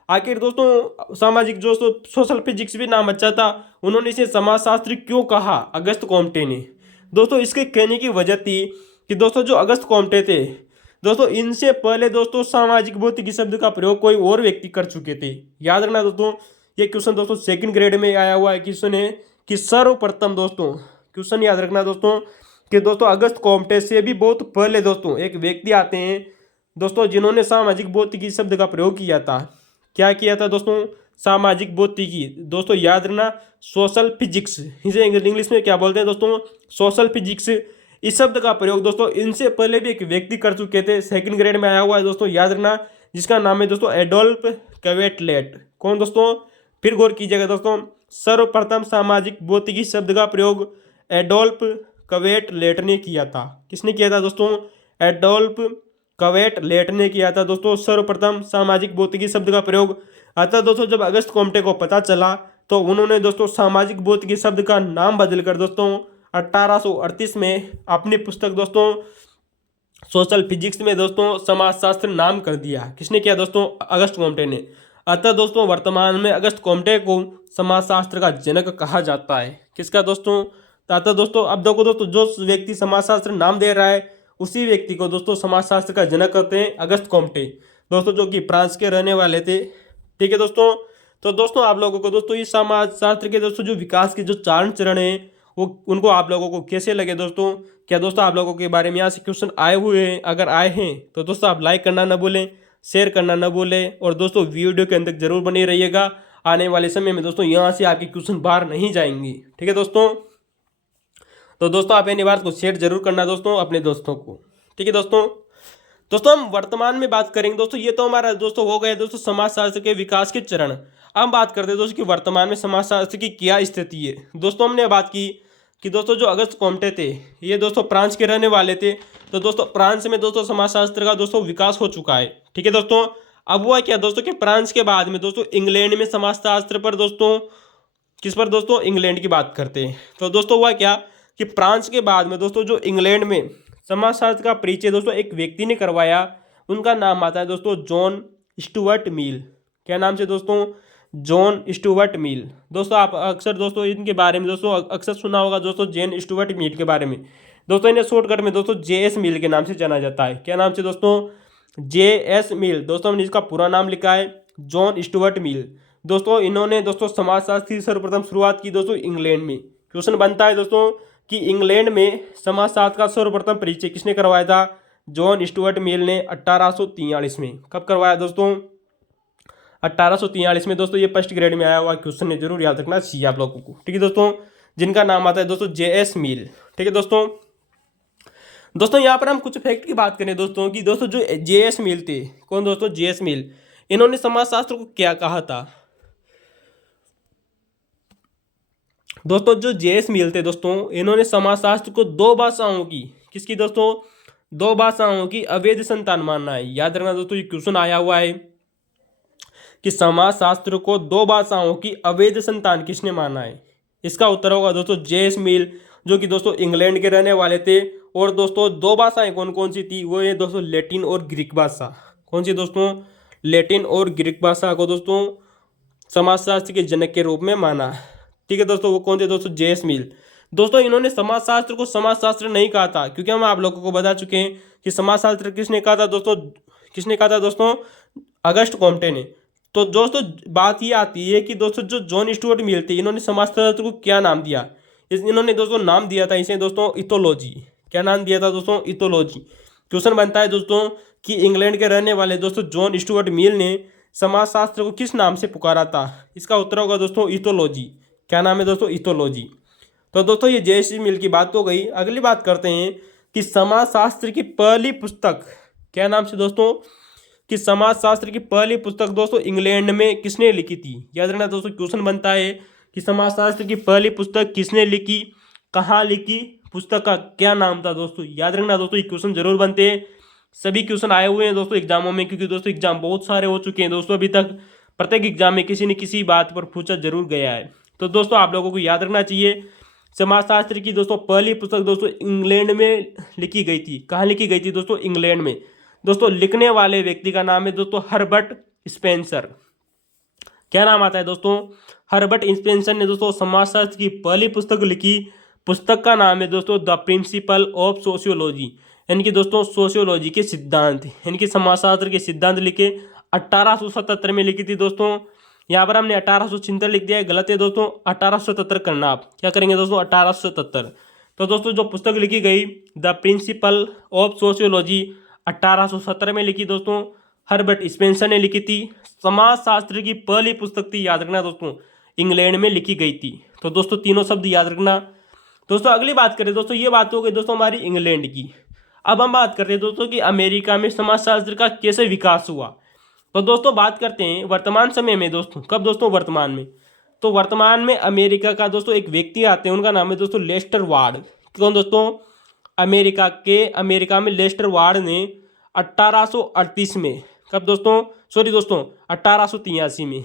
आखिर दोस्तों सामाजिक जो सोशल फिजिक्स भी नाम अच्छा था, उन्होंने इसे समाजशास्त्र क्यों कहा अगस्त कोम्टे ने? दोस्तों इसके कहने की वजह थी कि दोस्तों जो अगस्त कोम्टे थे दोस्तों, इनसे पहले दोस्तों सामाजिक भौतिकी शब्द का प्रयोग कोई और व्यक्ति कर चुके थे। याद रखना दोस्तों, ये क्वेश्चन दोस्तों सेकंड ग्रेड में आया हुआ है क्वेश्चन है कि सर्वप्रथम दोस्तों, क्वेश्चन याद रखना दोस्तों कि दोस्तों अगस्त कोम्टे से भी बहुत पहले दोस्तों एक व्यक्ति आते हैं दोस्तों जिन्होंने सामाजिक भौतिकी शब्द का प्रयोग किया था। क्या किया था दोस्तों? सामाजिक भौतिकी। दोस्तों याद रखना सोशल फिजिक्स, इसे इंग्लिश में क्या बोलते हैं दोस्तों? Social physics. इस शब्द का प्रयोग दोस्तों इनसे पहले भी एक व्यक्ति कर चुके थे, सेकंड ग्रेड में आया हुआ है दोस्तों, याद रखना, जिसका नाम है दोस्तों एडोल्फ क्वेटलेट। कौन दोस्तों? फिर गौर कीजिएगा दोस्तों, सर्वप्रथम सामाजिक भौतिकी शब्द का प्रयोग एडोल्फ क्वेटलेट ने किया था। किसने किया था दोस्तों? एडोल्फ क्वेटलेट ने किया था दोस्तों सर्वप्रथम सामाजिक भौतिकी शब्द का प्रयोग। अतः दोस्तों जब अगस्त कोम्टे को पता चला तो उन्होंने दोस्तों सामाजिक भौतिकी शब्द का नाम बदलकर दोस्तों 1838 में अपनी पुस्तक दोस्तों सोशल फिजिक्स में दोस्तों समाजशास्त्र नाम कर दिया। किसने किया दोस्तों? अगस्त कोम्टे ने। अतः दोस्तों वर्तमान में अगस्त कोम्टे को समाजशास्त्र का जनक कहा जाता है। किसका दोस्तों? अतः दोस्तों अब देखो दोस्तों, जो व्यक्ति समाजशास्त्र नाम दे रहा है उसी व्यक्ति को दोस्तों समाजशास्त्र का जनक कहते हैं अगस्त कोम्टे दोस्तों, जो कि फ्रांस के रहने वाले थे। ठीक है दोस्तों, तो दोस्तों आप लोगों को दोस्तों इस समाजशास्त्र के दोस्तों जो विकास के जो 4 चरण हैं वो उनको आप लोगों को कैसे लगे दोस्तों? क्या दोस्तों आप लोगों के बारे में यहाँ से क्वेश्चन आए हुए हैं? अगर आए हैं तो दोस्तों आप लाइक करना ना भूलें, शेयर करना ना भूलें और दोस्तों वीडियो के अंदर जरूर बने रहिएगा। आने वाले समय में दोस्तों यहाँ से आपके क्वेश्चन बाहर नहीं जाएंगी। ठीक है दोस्तों, तो दोस्तों आप इन बात को शेयर जरूर करना दोस्तों अपने दोस्तों को। ठीक है दोस्तों हम वर्तमान में बात करेंगे दोस्तों, ये तो हमारा दोस्तों हो गए दोस्तों समाजशास्त्र के विकास के चरण। अब बात करते हैं दोस्तों कि वर्तमान में समाजशास्त्र की क्या स्थिति है। दोस्तों हमने बात की कि दोस्तों जो अगस्त कोम्टे थे ये दोस्तों फ्रांस के रहने वाले थे, तो दोस्तों फ्रांस में दोस्तों समाजशास्त्र का दोस्तों विकास हो चुका है। ठीक है दोस्तों, अब हुआ क्या दोस्तों कि फ्रांस के बाद में दोस्तों इंग्लैंड में समाजशास्त्र पर दोस्तों किस पर दोस्तों? इंग्लैंड की बात करते हैं। तो दोस्तों हुआ क्या कि फ्रांस के बाद में दोस्तों जो इंग्लैंड में समाजशास्त्र का परिचय दोस्तों एक व्यक्ति ने करवाया, उनका नाम आता है दोस्तों जॉन स्टुअर्ट मिल। क्या नाम से दोस्तों? John Stuart Mill. दोस्तों आप अक्सर दोस्तों इनके बारे में दोस्तों अक्सर सुना होगा दोस्तों जॉन स्टुअर्ट मिल के बारे में। दोस्तों इन्हें शॉर्टकट में दोस्तों JS मिल के नाम से जाना जाता है। क्या नाम से दोस्तों? JS मिल। दोस्तों हमने इसका पूरा नाम लिखा है जॉन स्टुअर्ट मिल। दोस्तों इन्होंने दोस्तों समाजशास्त्र की सर्वप्रथम शुरुआत की दोस्तों इंग्लैंड में। क्वेश्चन बनता है दोस्तों कि इंग्लैंड में समाजशास्त्र का सर्वप्रथम परिचय किसने करवाया था? जॉन स्टुअर्ट मिल ने 1843 में। कब करवाया दोस्तों? 1843 में। दोस्तों ये फर्स्ट ग्रेड में आया हुआ क्वेश्चन है, जरूर याद रखना चाहिए आप लोगों को। ठीक है दोस्तों, जिनका नाम आता है दोस्तों JS मिल। ठीक है दोस्तों यहाँ पर हम कुछ फैक्ट की बात करें दोस्तों कि दोस्तों जो JS मिल थे, कौन दोस्तों? JS मिल। इन्होंने समाजशास्त्र को क्या कहा था दोस्तों? जो JS मिल थे दोस्तों, इन्होंने समाजशास्त्र को 2 भाषाओं की, किसकी दोस्तों? 2 भाषाओं की अवैध संतान मानना है। याद रखना दोस्तों ये क्वेश्चन आया हुआ है कि समाजशास्त्र को 2 भाषाओं की अवैध संतान किसने माना है? इसका उत्तर होगा दोस्तों JS मिल, जो कि दोस्तों इंग्लैंड के रहने वाले थे। और दोस्तों 2 भाषाएं कौन कौन सी थी? वो ये दोस्तों लैटिन और ग्रीक भाषा। कौन सी दोस्तों? लैटिन और ग्रीक भाषा को दोस्तों समाजशास्त्र के जनक के रूप में माना। ठीक है दोस्तों, वो कौन थे दोस्तों? JS मिल। दोस्तों इन्होंने समाजशास्त्र को समाजशास्त्र नहीं कहा था, क्योंकि हम आप लोगों को बता चुके हैं कि समाजशास्त्र किसने कहा था दोस्तों? किसने कहा था दोस्तों? अगस्त कोम्टे ने। तो दोस्तों बात ये आती है कि दोस्तों जो जॉन स्टुअर्ट मिल थे, इन्होंने समाजशास्त्र को क्या नाम दिया? इन्होंने दोस्तों नाम दिया था इसे दोस्तों इथोलॉजी। क्या नाम दिया था दोस्तों? इथोलॉजी। क्वेश्चन बनता है दोस्तों कि इंग्लैंड के रहने वाले दोस्तों जॉन स्टुअर्ट मिल ने समाजशास्त्र को किस नाम से पुकारा था? इसका उत्तर होगा दोस्तों इथोलॉजी। क्या नाम है दोस्तों? इथोलॉजी। तो दोस्तों ये JS मिल की बात हो गई। अगली बात करते हैं कि समाजशास्त्र की पहली पुस्तक, क्या नाम से दोस्तों, कि समाजशास्त्र की पहली पुस्तक दोस्तों इंग्लैंड में किसने लिखी थी। याद रखना दोस्तों, क्वेश्चन बनता है कि समाजशास्त्र की पहली पुस्तक किसने लिखी, कहाँ लिखी, पुस्तक का क्या नाम था दोस्तों। याद रखना दोस्तों, ये क्वेश्चन जरूर बनते हैं। सभी क्वेश्चन आए हुए हैं दोस्तों एग्जामों में, क्योंकि दोस्तों एग्जाम बहुत सारे हो चुके हैं दोस्तों अभी तक। प्रत्येक एग्जाम में किसी न किसी बात पर पूछा जरूर गया है। तो दोस्तों आप लोगों को याद रखना चाहिए, समाजशास्त्र की दोस्तों पहली पुस्तक दोस्तों इंग्लैंड में लिखी गई थी। कहाँ लिखी गई थी दोस्तों, इंग्लैंड में। दोस्तों लिखने वाले व्यक्ति का नाम है दोस्तों हर्बर्ट स्पेंसर। क्या नाम आता है दोस्तों, हर्बर्ट स्पेंसर ने दोस्तों समाजशास्त्र की पहली पुस्तक लिखी। पुस्तक का नाम है दोस्तों द प्रिंसिपल ऑफ सोशियोलॉजी, यानी कि दोस्तों सोशियोलॉजी के सिद्धांत, यानी कि समाजशास्त्र के सिद्धांत लिखे 1877 में लिखी थी दोस्तों। यहाँ पर हमने 1876 लिख दिया है, गलत है दोस्तों, 1877 करना। आप क्या करेंगे दोस्तों, 1877। तो दोस्तों जो पुस्तक लिखी गई द प्रिंसिपल ऑफ सोशियोलॉजी 1817 में लिखी दोस्तों, हर्बर्ट स्पेंसर ने लिखी थी। समाजशास्त्र की पहली पुस्तक थी, याद रखना दोस्तों, इंग्लैंड में लिखी गई थी। तो दोस्तों तीनों शब्द याद रखना। दोस्तों अगली बात करें दोस्तों, ये बात हो गई दोस्तों हमारी इंग्लैंड की। अब हम बात करते हैं दोस्तों कि अमेरिका में समाजशास्त्र का कैसे विकास हुआ। तो दोस्तों बात करते हैं वर्तमान समय में दोस्तों, कब दोस्तों, वर्तमान में। तो वर्तमान में अमेरिका का दोस्तों एक व्यक्ति आते हैं, उनका नाम है दोस्तों लेस्टर वार्ड। कौन दोस्तों, अमेरिका में लेस्टर वार्ड ने 1838 में, कब दोस्तों, सॉरी दोस्तों 1883 में,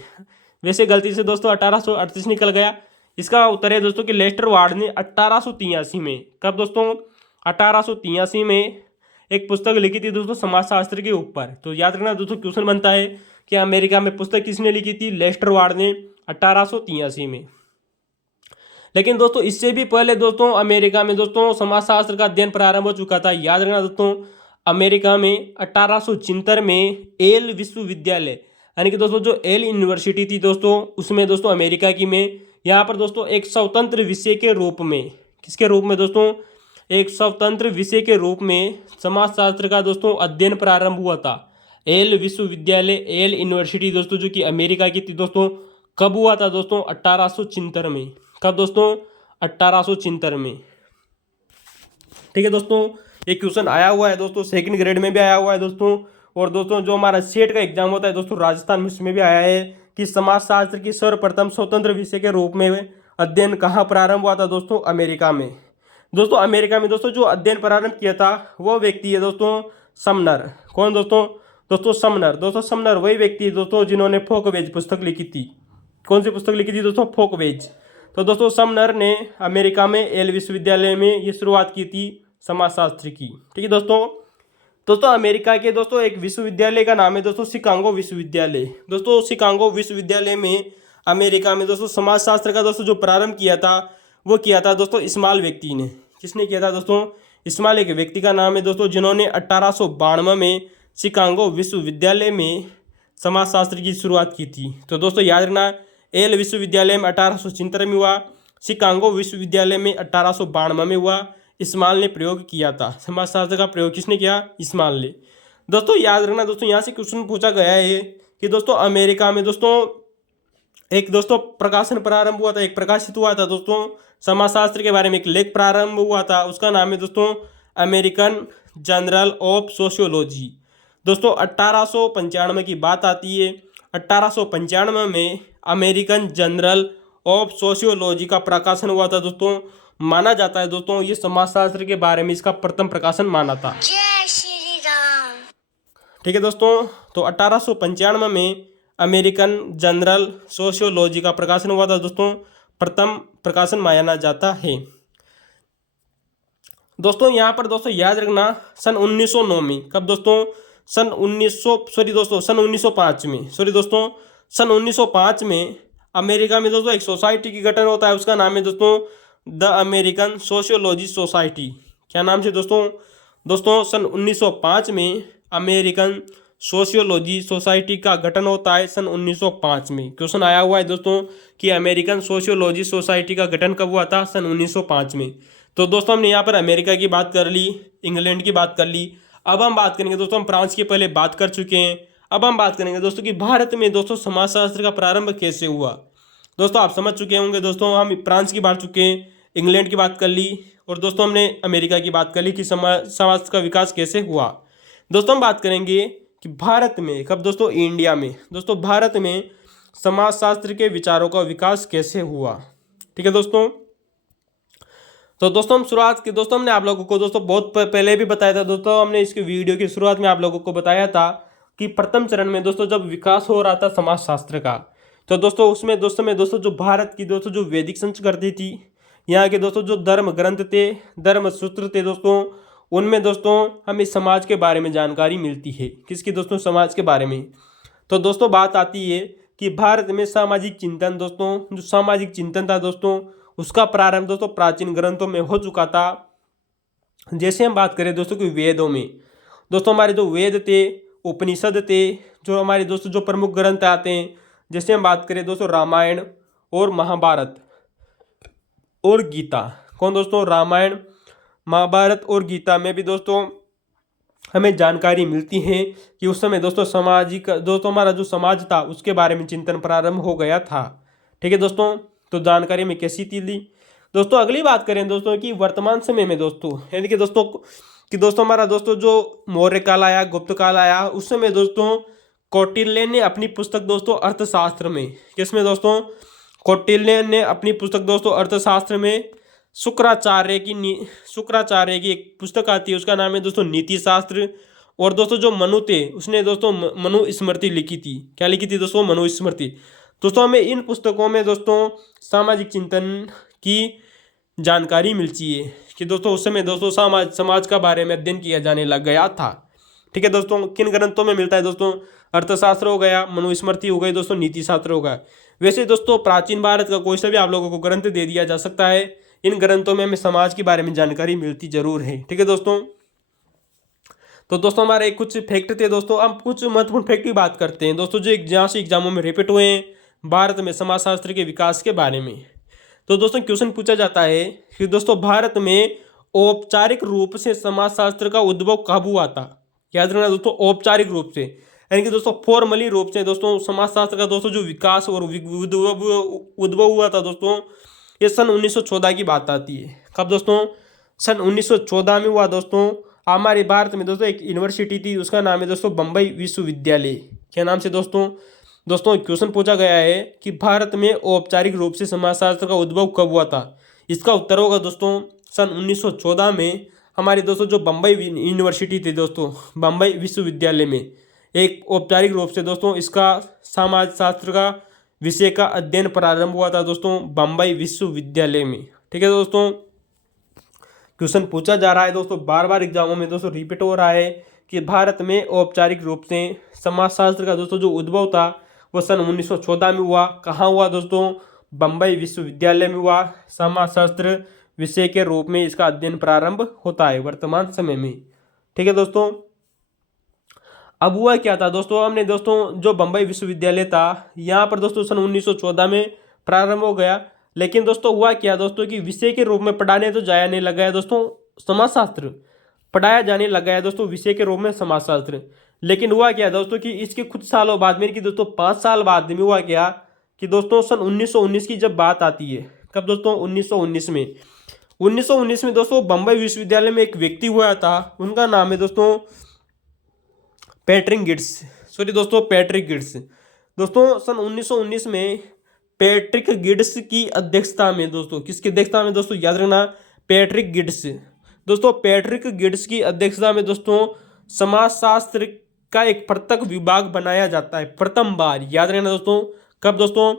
वैसे गलती से दोस्तों 1838 निकल गया। इसका उत्तर है दोस्तों कि लेस्टर वार्ड ने 1883 में, कब दोस्तों, 1883 में एक पुस्तक लिखी थी दोस्तों समाजशास्त्र के ऊपर। तो याद रखना दोस्तों, क्वेश्चन बनता है कि अमेरिका में पुस्तक किसने लिखी थी, लेस्टर वार्ड ने 1883 में। लेकिन दोस्तों इससे भी पहले दोस्तों अमेरिका में दोस्तों समाजशास्त्र का अध्ययन प्रारंभ हो चुका था। याद रखना दोस्तों, अमेरिका में 1876 में एल विश्वविद्यालय, यानी कि दोस्तों जो एल यूनिवर्सिटी थी दोस्तों, उसमें दोस्तों अमेरिका की में, यहाँ पर दोस्तों एक स्वतंत्र विषय के रूप में, किसके रूप में दोस्तों, एक स्वतंत्र विषय के रूप में समाजशास्त्र का दोस्तों अध्ययन प्रारंभ हुआ था। एल विश्वविद्यालय, एल यूनिवर्सिटी दोस्तों जो कि अमेरिका की थी दोस्तों, कब हुआ था दोस्तों, 1876 में। कब दोस्तों, 1876 में। ठीक है दोस्तों, एक क्वेश्चन आया हुआ है दोस्तों, सेकंड ग्रेड में भी आया हुआ है दोस्तों। और दोस्तों जो हमारा सेट का एग्जाम होता है दोस्तों राजस्थान में, उसमें भी आया है कि समाजशास्त्र की सर्वप्रथम स्वतंत्र विषय के रूप में अध्ययन कहाँ प्रारंभ हुआ था दोस्तों, अमेरिका में। दोस्तों अमेरिका में दोस्तों जो अध्ययन प्रारंभ किया था वो व्यक्ति है दोस्तों समनर। कौन दोस्तों, दोस्तों समनर। दोस्तों समनर वही व्यक्ति है दोस्तों जिन्होंने फोकवेज पुस्तक लिखी थी। कौन सी पुस्तक लिखी थी दोस्तों, फोकवेज। तो दोस्तों समनर ने अमेरिका में एल विश्वविद्यालय में ये शुरुआत की थी समाजशास्त्र की। ठीक है दोस्तों। दोस्तों अमेरिका के दोस्तों एक विश्वविद्यालय का नाम है दोस्तों शिकागो विश्वविद्यालय। दोस्तों शिकागो विश्वविद्यालय में अमेरिका में दोस्तों समाजशास्त्र का दोस्तों जो प्रारंभ किया था वो किया था दोस्तों स्मॉल व्यक्ति ने। किसने किया था दोस्तों, स्मॉल एक व्यक्ति का नाम है दोस्तों, जिन्होंने 1892 में शिकागो विश्वविद्यालय में समाजशास्त्र की शुरुआत की थी। तो दोस्तों याद रखना, एल विश्वविद्यालय में 1876 में हुआ, शिकागो विश्वविद्यालय में 1892 में हुआ। स्मॉल ने प्रयोग किया था, समाजशास्त्र का प्रयोग किसने किया, स्मॉल ने। दोस्तों याद रखना दोस्तों, यहाँ से क्वेश्चन पूछा गया है कि दोस्तों अमेरिका में दोस्तों एक दोस्तों प्रकाशन प्रारंभ हुआ था, एक प्रकाशित हुआ था दोस्तों समाजशास्त्र के बारे में एक लेख प्रारंभ हुआ था, उसका नाम है दोस्तों अमेरिकन जर्नल ऑफ सोशियोलॉजी। दोस्तों 1895 की बात आती है, 1895 में अमेरिकन जर्नल ऑफ सोशियोलॉजी का प्रकाशन हुआ था दोस्तों। माना जाता है दोस्तों ये समाजशास्त्र के बारे में इसका प्रथम प्रकाशन माना था। जय श्री राम। ठीक है दोस्तों, तो 1895 में अमेरिकन जर्नल सोशियोलॉजी का प्रकाशन हुआ था दोस्तों, प्रथम प्रकाशन माना जाता है। दोस्तों यहाँ पर दोस्तों याद रखना सन 1909 में, कब दोस्तों, सन 1905 में, सन 1905 में अमेरिका में दोस्तों एक सोसाइटी की गठन होता है, उसका नाम है दोस्तों द अमेरिकन सोशियोलॉजी सोसाइटी। क्या नाम से दोस्तों, दोस्तों सन 1905 में अमेरिकन सोशियोलॉजी सोसाइटी का गठन होता है सन 1905 में। क्वेश्चन आया हुआ है दोस्तों कि अमेरिकन सोशियोलॉजी सोसाइटी का गठन कब हुआ था, सन 1905 में। तो दोस्तों हमने यहाँ पर अमेरिका की बात कर ली, इंग्लैंड की बात कर ली। अब हम बात करेंगे दोस्तों, हम फ्रांस की पहले बात कर चुके हैं, अब हम बात करेंगे दोस्तों कि भारत में दोस्तों समाजशास्त्र का प्रारंभ कैसे हुआ। दोस्तों आप समझ चुके होंगे दोस्तों, हम फ्रांस की बात चुके हैं, इंग्लैंड की बात कर ली और दोस्तों हमने अमेरिका की बात कर ली कि समाज का विकास कैसे हुआ। दोस्तों हम बात करेंगे कि भारत में, कब दोस्तों, इंडिया में दोस्तों भारत में समाजशास्त्र के विचारों का विकास कैसे हुआ। ठीक है दोस्तों, तो दोस्तों हम शुरुआत की, दोस्तों हमने आप लोगों को दोस्तों बहुत पहले भी बताया था दोस्तों, हमने इसकी वीडियो की शुरुआत में आप लोगों को बताया था कि प्रथम चरण में दोस्तों जब विकास हो रहा था समाजशास्त्र का, तो दोस्तों उसमें दोस्तों जो भारत की दोस्तों जो वैदिक संस्कृति थी, यहाँ के दोस्तों जो धर्म ग्रंथ थे, धर्म सूत्र थे दोस्तों, उनमें दोस्तों हमें समाज के बारे में जानकारी मिलती है। किसकी दोस्तों? समाज के बारे में। तो दोस्तों बात आती है कि भारत में सामाजिक चिंतन, दोस्तों जो सामाजिक चिंतन था दोस्तों, उसका प्रारंभ दोस्तों प्राचीन ग्रंथों में हो चुका था। जैसे हम बात करें दोस्तों कि वेदों में, दोस्तों हमारे जो वेद थे, उपनिषद थे, जो हमारे दोस्तों जो प्रमुख ग्रंथ आते हैं, जैसे हम बात करें दोस्तों रामायण और महाभारत और गीता। कौन दोस्तों? रामायण, महाभारत और गीता में भी दोस्तों हमें जानकारी मिलती है कि उस समय दोस्तों सामाजिक, दोस्तों हमारा जो समाज था उसके बारे में चिंतन प्रारंभ हो गया था। ठीक है दोस्तों, तो जानकारी में कैसी थी ली। दोस्तों अगली बात करें दोस्तों कि वर्तमान समय में दोस्तों, यानी कि दोस्तों हमारा दोस्तों जो मौर्य काल आया, गुप्त काल आया, उस समय दोस्तों कौटिल्य ने अपनी पुस्तक दोस्तों अर्थशास्त्र में, किसमें दोस्तों? कौटिल्य ने अपनी पुस्तक दोस्तों अर्थशास्त्र में शुक्राचार्य की एक पुस्तक आती है, उसका नाम है दोस्तों नीति शास्त्र। और दोस्तों जो मनु थे, उसने दोस्तों मनु स्मृति लिखी थी। क्या लिखी थी दोस्तों? मनु स्मृति। दोस्तों हमें इन पुस्तकों में दोस्तों सामाजिक चिंतन की जानकारी मिलती है कि दोस्तों उस समय दोस्तों समाज का बारे में अध्ययन किया जाने लग गया था। ठीक है दोस्तों, किन ग्रंथों में मिलता है दोस्तों? अर्थशास्त्र हो गया, मनुस्मृति हो गई दोस्तों, नीति शास्त्र हो गया। वैसे दोस्तों प्राचीन भारत का कोई सा भी आप लोगों को ग्रंथ दे दिया जा सकता है, इन ग्रंथों में हमें समाज के बारे में जानकारी मिलती जरूर है। ठीक है दोस्तों, तो दोस्तों हमारे कुछ फैक्ट थे दोस्तों। अब कुछ महत्वपूर्ण फैक्ट की बात करते हैं दोस्तों, जो जहाँ से एग्जामों में रिपीट हुए हैं भारत में समाजशास्त्र के विकास के बारे में। तो दोस्तों क्वेश्चन पूछा जाता है कि दोस्तों भारत में औपचारिक रूप से समाजशास्त्र का उद्भव कब हुआ था। याद रखना दोस्तों, औपचारिक रूप से, यानी कि दोस्तों फॉर्मली रूप से दोस्तों समाजशास्त्र का दोस्तों जो विकास और उद्भव हुआ था दोस्तों, ये सन 1914 की बात आती है। कब दोस्तों? सन 1914 में हुआ दोस्तों। हमारे भारत में दोस्तों एक यूनिवर्सिटी थी, उसका नाम है दोस्तों बम्बई विश्वविद्यालय। क्या नाम से दोस्तों? दोस्तों क्वेश्चन पूछा गया है कि भारत में औपचारिक रूप से समाजशास्त्र का उद्भव कब हुआ था। इसका उत्तर होगा दोस्तों सन 1914 में। हमारे दोस्तों जो बम्बई यूनिवर्सिटी थी दोस्तों, बम्बई विश्वविद्यालय में एक औपचारिक रूप से दोस्तों इसका समाजशास्त्र का विषय का अध्ययन प्रारंभ हुआ था दोस्तों बम्बई विश्वविद्यालय में। ठीक है दोस्तों, क्वेश्चन पूछा जा रहा है दोस्तों, बार बार एग्जामों में दोस्तों रिपीट हो रहा है कि भारत में औपचारिक रूप से समाजशास्त्र का दोस्तों जो उद्भव था वो सन 1914 में हुआ। कहाँ हुआ दोस्तों? बम्बई विश्वविद्यालय में हुआ। समाजशास्त्र विषय के रूप में इसका अध्ययन प्रारंभ होता है वर्तमान समय में। ठीक है दोस्तों, अब हुआ क्या था दोस्तों, हमने दोस्तों जो बम्बई विश्वविद्यालय था यहाँ पर दोस्तों सन 1914 में प्रारंभ हो गया। लेकिन दोस्तों हुआ क्या दोस्तों कि विषय के रूप में पढ़ाने तो जाने लगा है दोस्तों, समाजशास्त्र पढ़ाया जाने लगा है दोस्तों विषय के रूप में समाजशास्त्र। लेकिन हुआ क्या दोस्तों कि इसके कुछ सालों बाद में, कि दोस्तों 5 साल बाद में हुआ क्या कि दोस्तों सन 1919 की जब बात आती है, कब दोस्तों? 1919 में दोस्तों बम्बई विश्वविद्यालय में एक व्यक्ति हुआ था, उनका नाम है दोस्तों पैट्रिक गिड्स। दोस्तों सन 1919 में पैट्रिक गिड्स की अध्यक्षता में दोस्तों, किसकी अध्यक्षता में दोस्तों? याद रखना, पैट्रिक गिड्स। दोस्तों पैट्रिक गिड्स की अध्यक्षता में दोस्तों समाजशास्त्र का एक पृथक विभाग बनाया जाता है प्रथम बार। याद रखना दोस्तों, कब दोस्तों?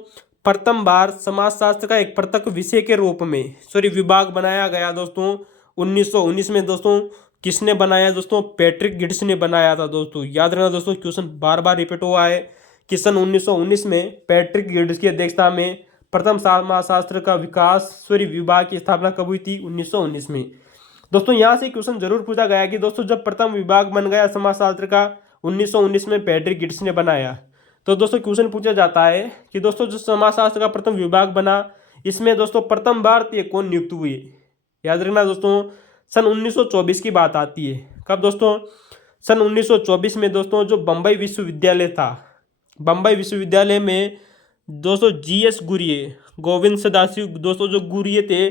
प्रथम बार समाजशास्त्र का एक पृथक विषय के रूप में विभाग बनाया गया दोस्तों 1919 में। दोस्तों किसने बनाया दोस्तों? पैट्रिक गिड्स ने बनाया था दोस्तों। याद रखना दोस्तों, क्वेश्चन बार बार रिपीट हुआ है कि सन 1919 में पैट्रिक गिड्स की अध्यक्षता में प्रथम समाजशास्त्र का विकास विभाग की स्थापना कब हुई थी? 1919 में। दोस्तों यहाँ से क्वेश्चन जरूर पूछा गया कि दोस्तों जब प्रथम विभाग बन गया समाजशास्त्र का 1919 में पैट्रिक गिड्स ने बनाया, तो दोस्तों क्वेश्चन पूछा जाता है कि दोस्तों जो समाजशास्त्र का प्रथम विभाग बना, इसमें दोस्तों प्रथम भारतीय कौन नियुक्त हुए? याद रखना दोस्तों, सन 1924 की बात आती है। कब दोस्तों? सन 1924 में दोस्तों जो बम्बई विश्वविद्यालय था, बम्बई विश्वविद्यालय में दोस्तों GS गुरिये, गोविंद सदाशिव दोस्तों जो गुरिये थे,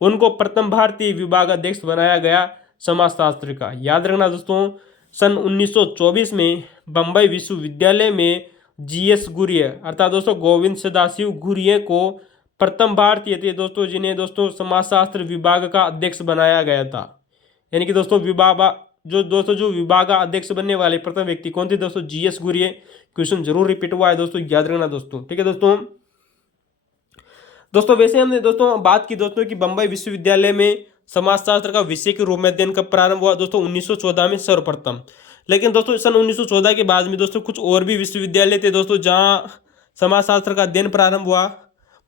उनको प्रथम भारतीय विभागाध्यक्ष बनाया गया समाजशास्त्र का। याद रखना दोस्तों, सन 1924 में बम्बई विश्वविद्यालय में जीएस घुरिये अर्थात दोस्तों गोविंद सदाशिव घुरिये को प्रथम भारतीय थे दोस्तों जिन्हें दोस्तों समाजशास्त्र विभाग का अध्यक्ष बनाया गया था। यानी कि दोस्तों जो विभाग का अध्यक्ष बनने वाले प्रथम व्यक्ति कौन थे दोस्तों? जीएस घुरिये। क्वेश्चन जरूर रिपीट हुआ है दोस्तों, याद रखना दोस्तों। ठीक है दोस्तों वैसे हमने दोस्तों बात की दोस्तों कि बम्बई विश्वविद्यालय में समाजशास्त्र का विषय के रूप में अध्ययन कब प्रारंभ हुआ दोस्तों? 1914 में सर्वप्रथम। लेकिन दोस्तों सन 1914 के बाद में दोस्तों कुछ और भी विश्वविद्यालय थे दोस्तों जहाँ समाजशास्त्र का अध्ययन प्रारंभ हुआ।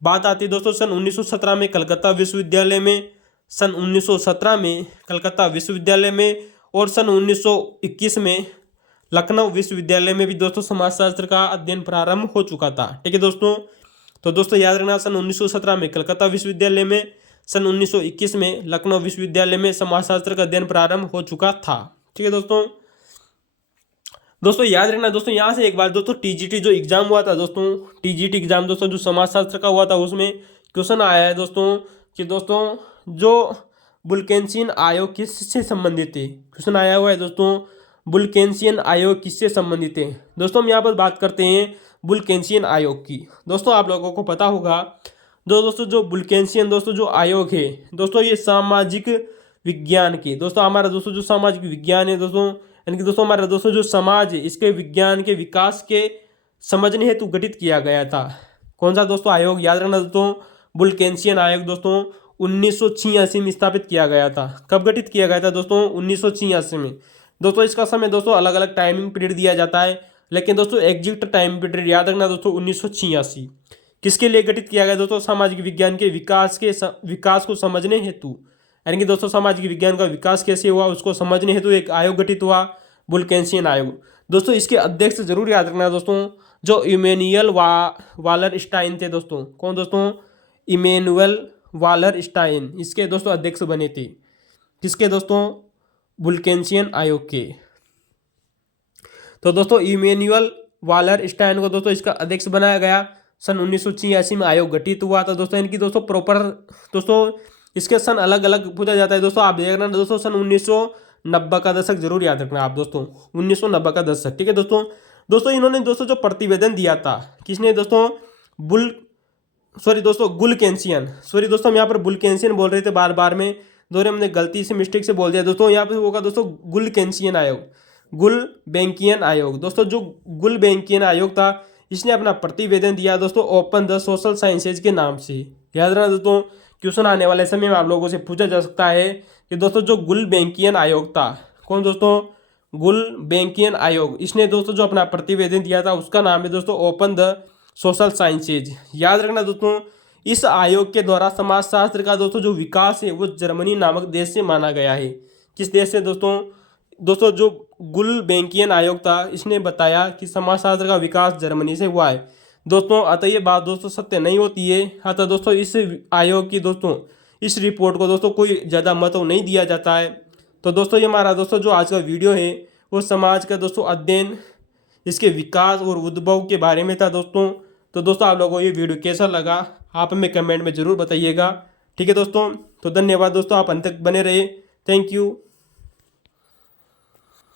बात आती है दोस्तों सन 1917 में कलकत्ता विश्वविद्यालय में, सन 1917 में कलकत्ता विश्वविद्यालय में, और सन 1921 में लखनऊ विश्वविद्यालय में भी दोस्तों समाजशास्त्र का अध्ययन प्रारंभ हो चुका था। ठीक है दोस्तों, तो दोस्तों याद रखना सन 1917 में कलकत्ता विश्वविद्यालय में, सन 1921 में लखनऊ विश्वविद्यालय में समाजशास्त्र का अध्ययन प्रारंभ हो चुका था। ठीक है दोस्तों याद रखना दोस्तों, यहाँ से एक बार दोस्तों टीजीटी जो एग्जाम हुआ था दोस्तों, टीजीटी एग्जाम दोस्तों जो समाजशास्त्र का हुआ था उसमें क्वेश्चन आया है दोस्तों कि दोस्तों जो बुल्केनशियन आयोग किससे संबंधित है। क्वेश्चन आया हुआ है दोस्तों बुल्केनशियन आयोग किससे संबंधित है। दोस्तों हम यहाँ पर बात करते हैं बुल्केनशियन आयोग की। दोस्तों आप लोगों को पता होगा दोस्तों जो बुल्केनशियन दोस्तों जो आयोग है दोस्तों ये सामाजिक विज्ञान के दोस्तों हमारा दोस्तों जो सामाजिक विज्ञान है दोस्तों, यानी कि दोस्तों हमारा दोस्तों जो समाज है इसके विज्ञान के विकास के समझने हेतु गठित किया गया था। कौन सा दोस्तों आयोग? याद रखना दोस्तों बुल्केनशियन आयोग दोस्तों 1986 में स्थापित किया गया था। कब गठित किया गया था दोस्तों? 1986 में। दोस्तों इसका समय दोस्तों अलग अलग टाइमिंग पीरियड दिया जाता है, लेकिन दोस्तों एग्जैक्ट टाइम पीरियड याद रखना दोस्तों 1986। किसके लिए गठित किया गया दोस्तों? सामाजिक विज्ञान के विकास को समझने हेतु, यानी कि दोस्तों सामाजिक विज्ञान का विकास कैसे हुआ उसको समझने हेतु एक आयोग गठित हुआ, बुल्केनशियन आयोग। दोस्तों इसके अध्यक्ष जरूर याद रखना दोस्तों जो इमैनुअल वालरस्टाइन थे दोस्तों। कौन दोस्तों? इमैनुअल वालरस्टाइन इसके दोस्तों अध्यक्ष बने थे। किसके दोस्तों? बुल्केनशियन आयोग के। तो दोस्तों इमैनुअल वालरस्टाइन को दोस्तों इसका अध्यक्ष बनाया गया। सन 1986 में आयोग गठित हुआ था दोस्तों। इनकी दोस्तों प्रॉपर दोस्तों इसके सन अलग अलग पूछा जाता है दोस्तों। आप देख रहे हैं दोस्तों सन 1990 का दशक जरूर याद रखना आप दोस्तों, 1990 का दशक। ठीक है दोस्तों इन्होंने दोस्तों जो प्रतिवेदन दिया था किसने दोस्तों? गुल्केनशियन दोस्तों हम यहाँ पर बुल्केनशियन बोल रहे थे बार बार में, दोनों हमने गलती से मिस्टेक से बोल दिया दोस्तों। यहाँ पर होगा दोस्तों गुल्केनशियन आयोग, गुल्बेंकियन आयोग। दोस्तों जो गुल्बेंकियन आयोग था इसने अपना प्रतिवेदन दिया दोस्तों ओपन द सोशल साइंसेज के नाम से। याद रखना दोस्तों क्वेश्चन आने वाले समय में आप लोगों से पूछा जा सकता है कि दोस्तों जो गुल्बेंकियन आयोग था, कौन दोस्तों? गुल्बेंकियन आयोग, इसने दोस्तों जो अपना प्रतिवेदन दिया था उसका नाम है दोस्तों ओपन द सोशल साइंसेज। याद रखना दोस्तों इस आयोग के द्वारा समाजशास्त्र का दोस्तों जो विकास है वो जर्मनी नामक देश से माना गया है। किस देश से दोस्तों जो गुल्बेंकियन आयोग था इसने बताया कि समाजशास्त्र का विकास जर्मनी से हुआ है दोस्तों। अतः ये बात दोस्तों सत्य नहीं होती है। अतः दोस्तों इस आयोग की दोस्तों इस रिपोर्ट को दोस्तों कोई ज़्यादा महत्व नहीं दिया जाता है। तो दोस्तों ये हमारा दोस्तों जो आज का वीडियो है वो समाज का दोस्तों अध्ययन, इसके विकास और उद्भव के बारे में था दोस्तों। तो दोस्तों आप लोगों को ये वीडियो कैसा लगा आप हमें कमेंट में ज़रूर बताइएगा। ठीक है दोस्तों, तो धन्यवाद दोस्तों, आप अंत तक बने रहे। Thank you.